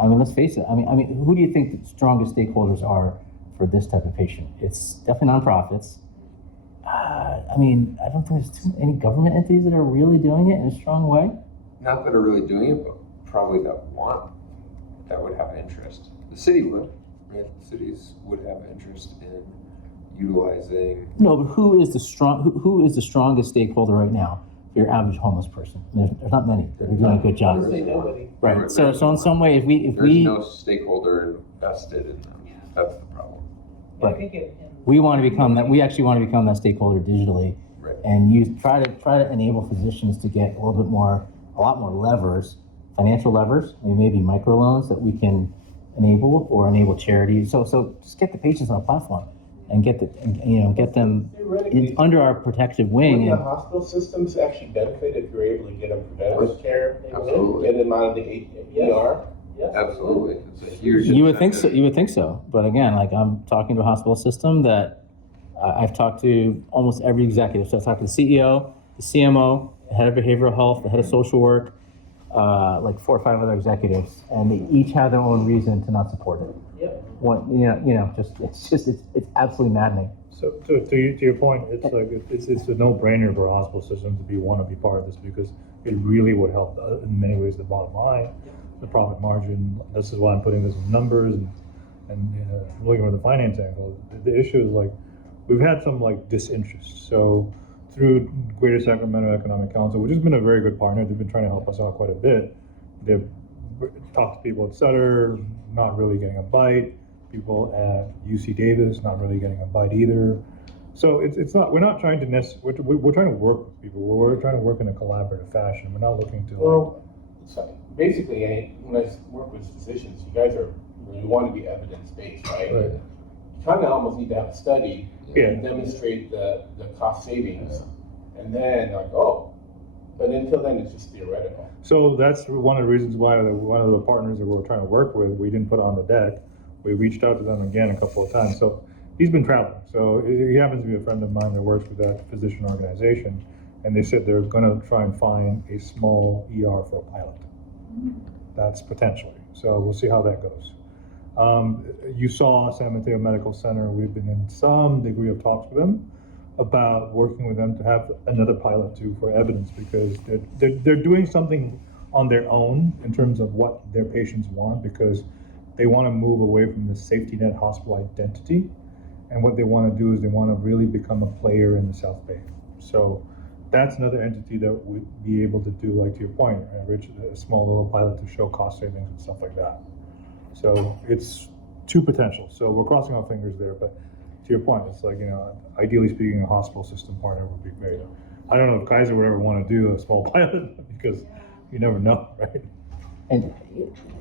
I mean, let's face it. I mean, who do you think the strongest stakeholders are for this type of patient? It's definitely nonprofits. I don't think there's any government entities that are really doing it in a strong way. Not that are really doing it, but probably that would have interest. The city would, right? The cities would have interest in utilizing. No, but who is the strongest stakeholder right now for your average homeless person. There's not many that are doing a good job. Honestly, nobody. Right. So in some way, if There's we no stakeholder invested in them. That's the problem. I think we want to become that, we actually want to become that stakeholder digitally, Right. and try to enable physicians to get a lot more levers, financial levers, maybe microloans that we can enable, or enable charities. So just get the patients on a platform and get them under our protective wing. Wouldn't the hospital systems actually benefit if you're able to get them preventative care? Absolutely. Get them out of the ER? yes. Absolutely. It's a huge. You would think so. incentive. You would think so. But again, like, I'm talking to a hospital system that I've talked to almost every executive. So I talked to the CEO, the CMO, the head of behavioral health, the head of social work, like 4 or 5 other executives, and they each have their own reason to not support it. Yep. It's absolutely maddening. So to your point, it's like it's a no-brainer for a hospital system to want to be part of this, because it really would help in many ways the bottom line, the profit margin. This is why I'm putting this in numbers and looking at the finance angle. The issue is, like, we've had some like disinterest. So through Greater Sacramento Economic Council, which has been a very good partner, they've been trying to help us out quite a bit. They've talked to people at Sutter, not really getting a bite. People at UC Davis, not really getting a bite either. So it's not, we're not trying to we're trying to work with people. We're trying to work in a collaborative fashion. We're not looking to Well, so basically, when I work with physicians, you want to be evidence-based, right? Right. You kind of almost need to have a study Yeah. and demonstrate the cost savings, and then but until then, it's just theoretical. So that's one of the reasons why one of the partners that we're trying to work with, we didn't put on the deck. We reached out to them again a couple of times. So he's been traveling. So he happens to be a friend of mine that works with that physician organization. And they said they're going to try and find a small ER for a pilot. That's potentially. So we'll see how that goes. You saw San Mateo Medical Center. We've been in some degree of talks with them about working with them to have another pilot too for evidence, because they're doing something on their own in terms of what their patients want, because they want to move away from the safety net hospital identity. And what they want to do is they want to really become a player in the South Bay. So that's another entity that would be able to do, like to your point, Rich, a small little pilot to show cost savings and stuff like that. So it's 2 potential. So we're crossing our fingers there, but to your point, it's like, ideally speaking, a hospital system partner would be great. I don't know if Kaiser would ever want to do a small pilot, because you never know, right? And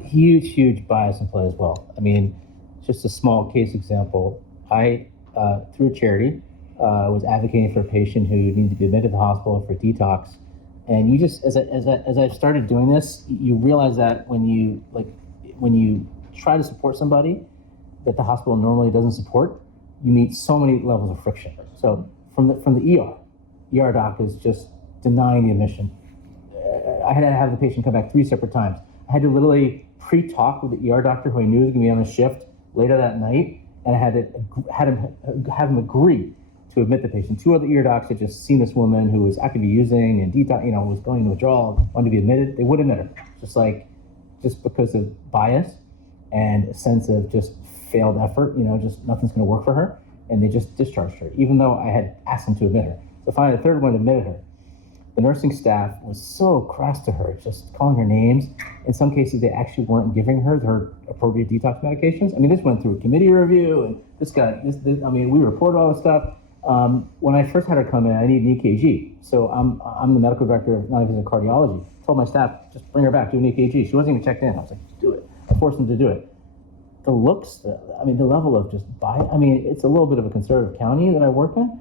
huge bias in play as well. I mean, just a small case example. I, through a charity, was advocating for a patient who needed to be admitted to the hospital for detox. And you just, as I started doing this, you realize that when you try to support somebody that the hospital normally doesn't support, you meet so many levels of friction. So from the ER doc is just denying the admission. I had to have the patient come back 3 separate times. I had to literally pre-talk with the ER doctor who I knew was going to be on a shift later that night, and I had to have him agree to admit the patient. 2 other ER docs had just seen this woman who was actively using and detox, was going to withdrawal, wanted to be admitted. They would admit her, just because of bias and a sense of just failed effort. Just nothing's going to work for her, and they just discharged her, even though I had asked them to admit her. So finally, the 3rd one admitted her. The nursing staff was so crass to her, just calling her names. In some cases, they actually weren't giving her appropriate detox medications. I mean, this went through a committee review, and we reported all this stuff. When I first had her come in, I needed an EKG. So I'm the medical director of non-invasive cardiology. I told my staff, just bring her back, do an EKG. She wasn't even checked in. I was like, just do it. I forced them to do it. The looks, the level of just bias. It's a little bit of a conservative county that I work in.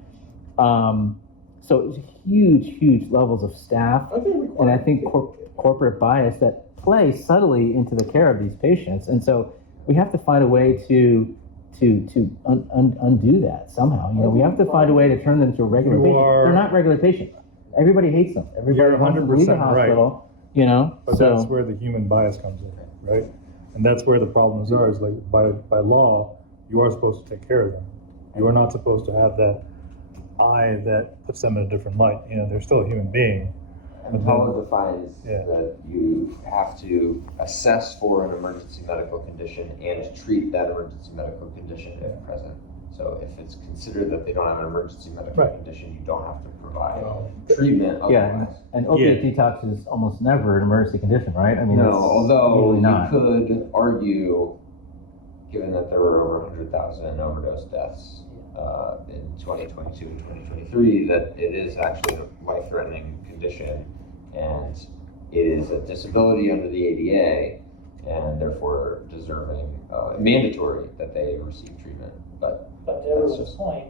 So it's huge levels of staff, and I think corporate bias that play subtly into the care of these patients. And so we have to find a way to undo that somehow. We have to find a way to turn them into a regular patient. They're not regular patients. Everybody hates them. Everybody wants to leave the hospital. But that's where the human bias comes in, right? And that's where the problems are. Is like by law, you are supposed to take care of them. You are not supposed to have that eye that puts them in a different light. They're still a human being. And the law defines that you have to assess for an emergency medical condition and treat that emergency medical condition if present. So if it's considered that they don't have an emergency medical Right. condition, you don't have to provide treatment Yeah, otherwise. and opiate detox is almost never an emergency condition, right? I mean, No, it's although usually you not. could argue, given that there were over 100,000 overdose deaths in 2022 and 2023, that it is actually a life-threatening condition, and it is a disability under the ADA, and therefore deserving, mandatory that they receive treatment. But But to that's everyone's just point,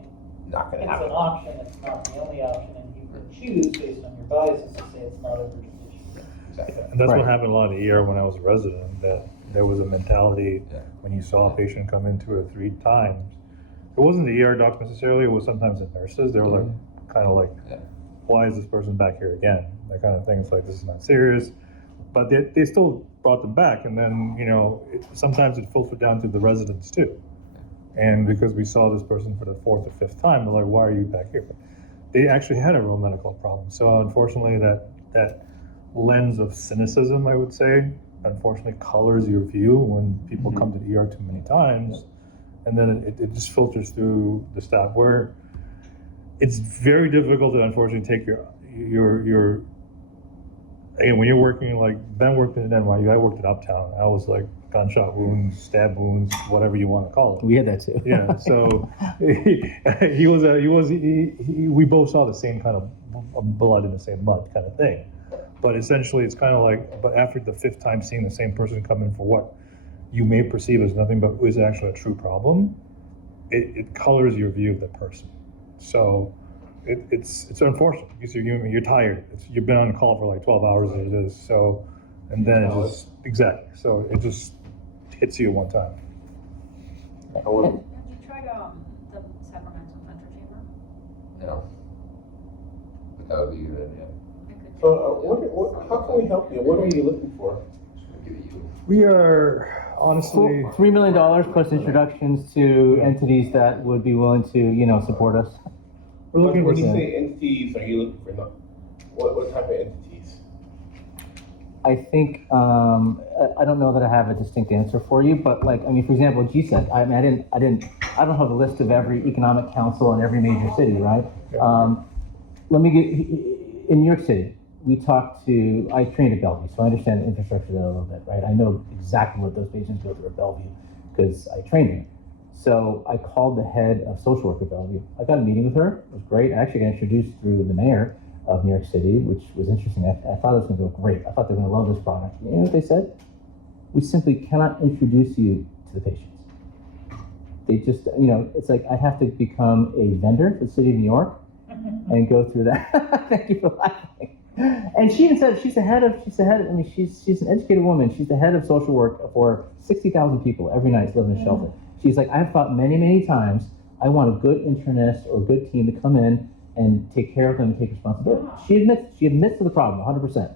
not going it's to happen. an option, it's not the only option, and you can choose based on your biases to say it's not a urgent issue. Exactly. And that's Right. what happened a lot in ER when I was a resident, that there was a mentality Yeah. when you saw a patient come in 2 or 3 times. It wasn't the ER docs necessarily, it was sometimes the nurses. They were like, kind of like, Yeah. why is this person back here again? That kind of thing. It's like, this is not serious. But they still brought them back. And then, sometimes it filtered down to the residents too. And because we saw this person for the 4th or 5th time, they're like, why are you back here? But they actually had a real medical problem. So unfortunately, that lens of cynicism, I would say, unfortunately colors your view when people come to the ER too many times. And then it just filters through the staff, where it's very difficult to unfortunately take your again, when you're working, like Ben worked in NYU, I worked in Uptown. I was like gunshot wounds, stab wounds, whatever you want to call it. We had that too. Yeah, so we both saw the same kind of blood in the same mud kind of thing. But essentially, it's kind of like, but after the 5th time seeing the same person come in for what you may perceive as nothing but is actually a true problem, it colors your view of the person. So it's unfortunate because you're tired. You've been on call for like 12 hours as it is. So, and then it just, exactly. So it just hits you one time. I wouldn't- Have you tried the Sacramento Center Chamber? No. But that would be good, yeah. I could do So, how can we help you? What are you looking for? Just gonna give it you. We are honestly, $3 million plus introductions to entities that would be willing to, support us. we're looking for When you some. say entities, are you looking for what type of entities? I think, I don't know that I have a distinct answer for you, but for example, GSET, I don't have a list of every economic council in every major city, right? In New York City, I trained at Bellevue, so I understand the infrastructure there a little bit, right? I know exactly what those patients go through at Bellevue because I trained there. So I called the head of social work at Bellevue. I got a meeting with her. It was great. I actually got introduced through the mayor of New York City, which was interesting. I thought it was going to go great. I thought they were going to love this product. You know what they said? We simply cannot introduce you to the patients. They just, it's like I have to become a vendor for the city of New York and go through that. Thank you for laughing. And she even said she's the head of, she's an educated woman. She's the head of social work for 60,000 people every night living in a shelter. She's like, I've thought many, many times, I want a good internist or a good team to come in and take care of them and take responsibility. She admits to the problem 100%.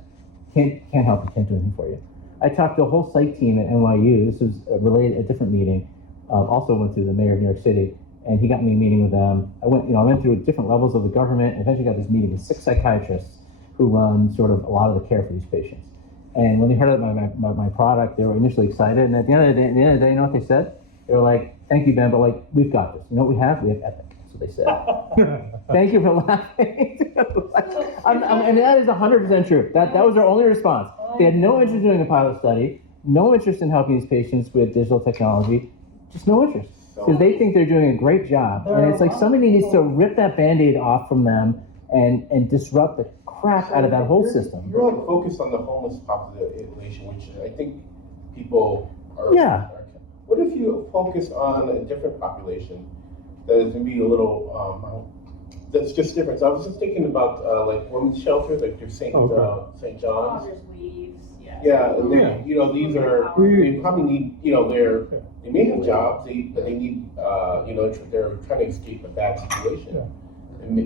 Can't help you, can't do anything for you. I talked to a whole site team at NYU. This was related, a different meeting. Also went through the mayor of New York City, and he got me a meeting with them. I went through different levels of the government, and eventually got this meeting with 6 psychiatrists who run sort of a lot of the care for these patients. And when they heard about my product, they were initially excited, and at the end of the day, you know what they said? They were like, thank you, Ben, but we've got this. You know what we have? We have Epic. That's what they said. Thank you for laughing. And that is 100% true. That was their only response. They had no interest in doing a pilot study, no interest in helping these patients with digital technology, just no interest. Because they think they're doing a great job. And it's like somebody needs to rip that Band-Aid off from them and disrupt the crap out of that whole system. You're like focused on the homeless population, which I think people are. Yeah. What if you focus on a different population that is maybe a little, that's just different? So I was just thinking about women's shelters, like your St. St. John's. Fathers leaves, yeah. Yeah, and they, these are, they probably need, they may have jobs, but they need, they're trying to escape a bad situation.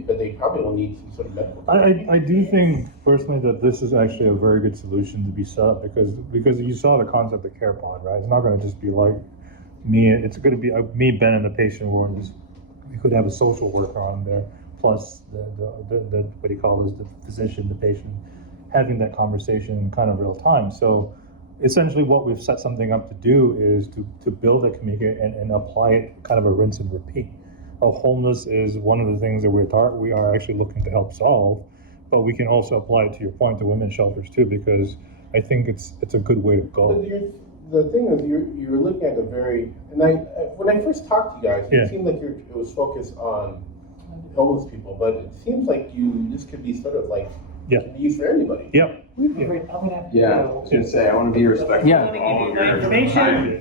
But they probably will need some sort of medical. I do think personally that this is actually a very good solution to be set up because you saw the concept of care pod, right? It's not going to just be like me. It's going to be me, Ben, and the patient. We could have a social worker on there, plus the what do you call this? The physician, the patient, having that conversation in kind of real time. So essentially, what we've set something up to do is to build a communication and apply it kind of a rinse and repeat. homeless is one of the things that we are actually looking to help solve, but we can also apply it, to your point, to women's shelters too, because I think it's a good way to But go. the thing is, you're looking at a very, and when I first talked to you guys, Yeah. it seemed like it was focused on homeless people, but it seems like this could be sort of like, Yeah. can be used for anybody. Yep. I'm gonna have to Yeah, I go. was gonna say, I want to be respectful Yeah. of all of I'm gonna your give you the information. time.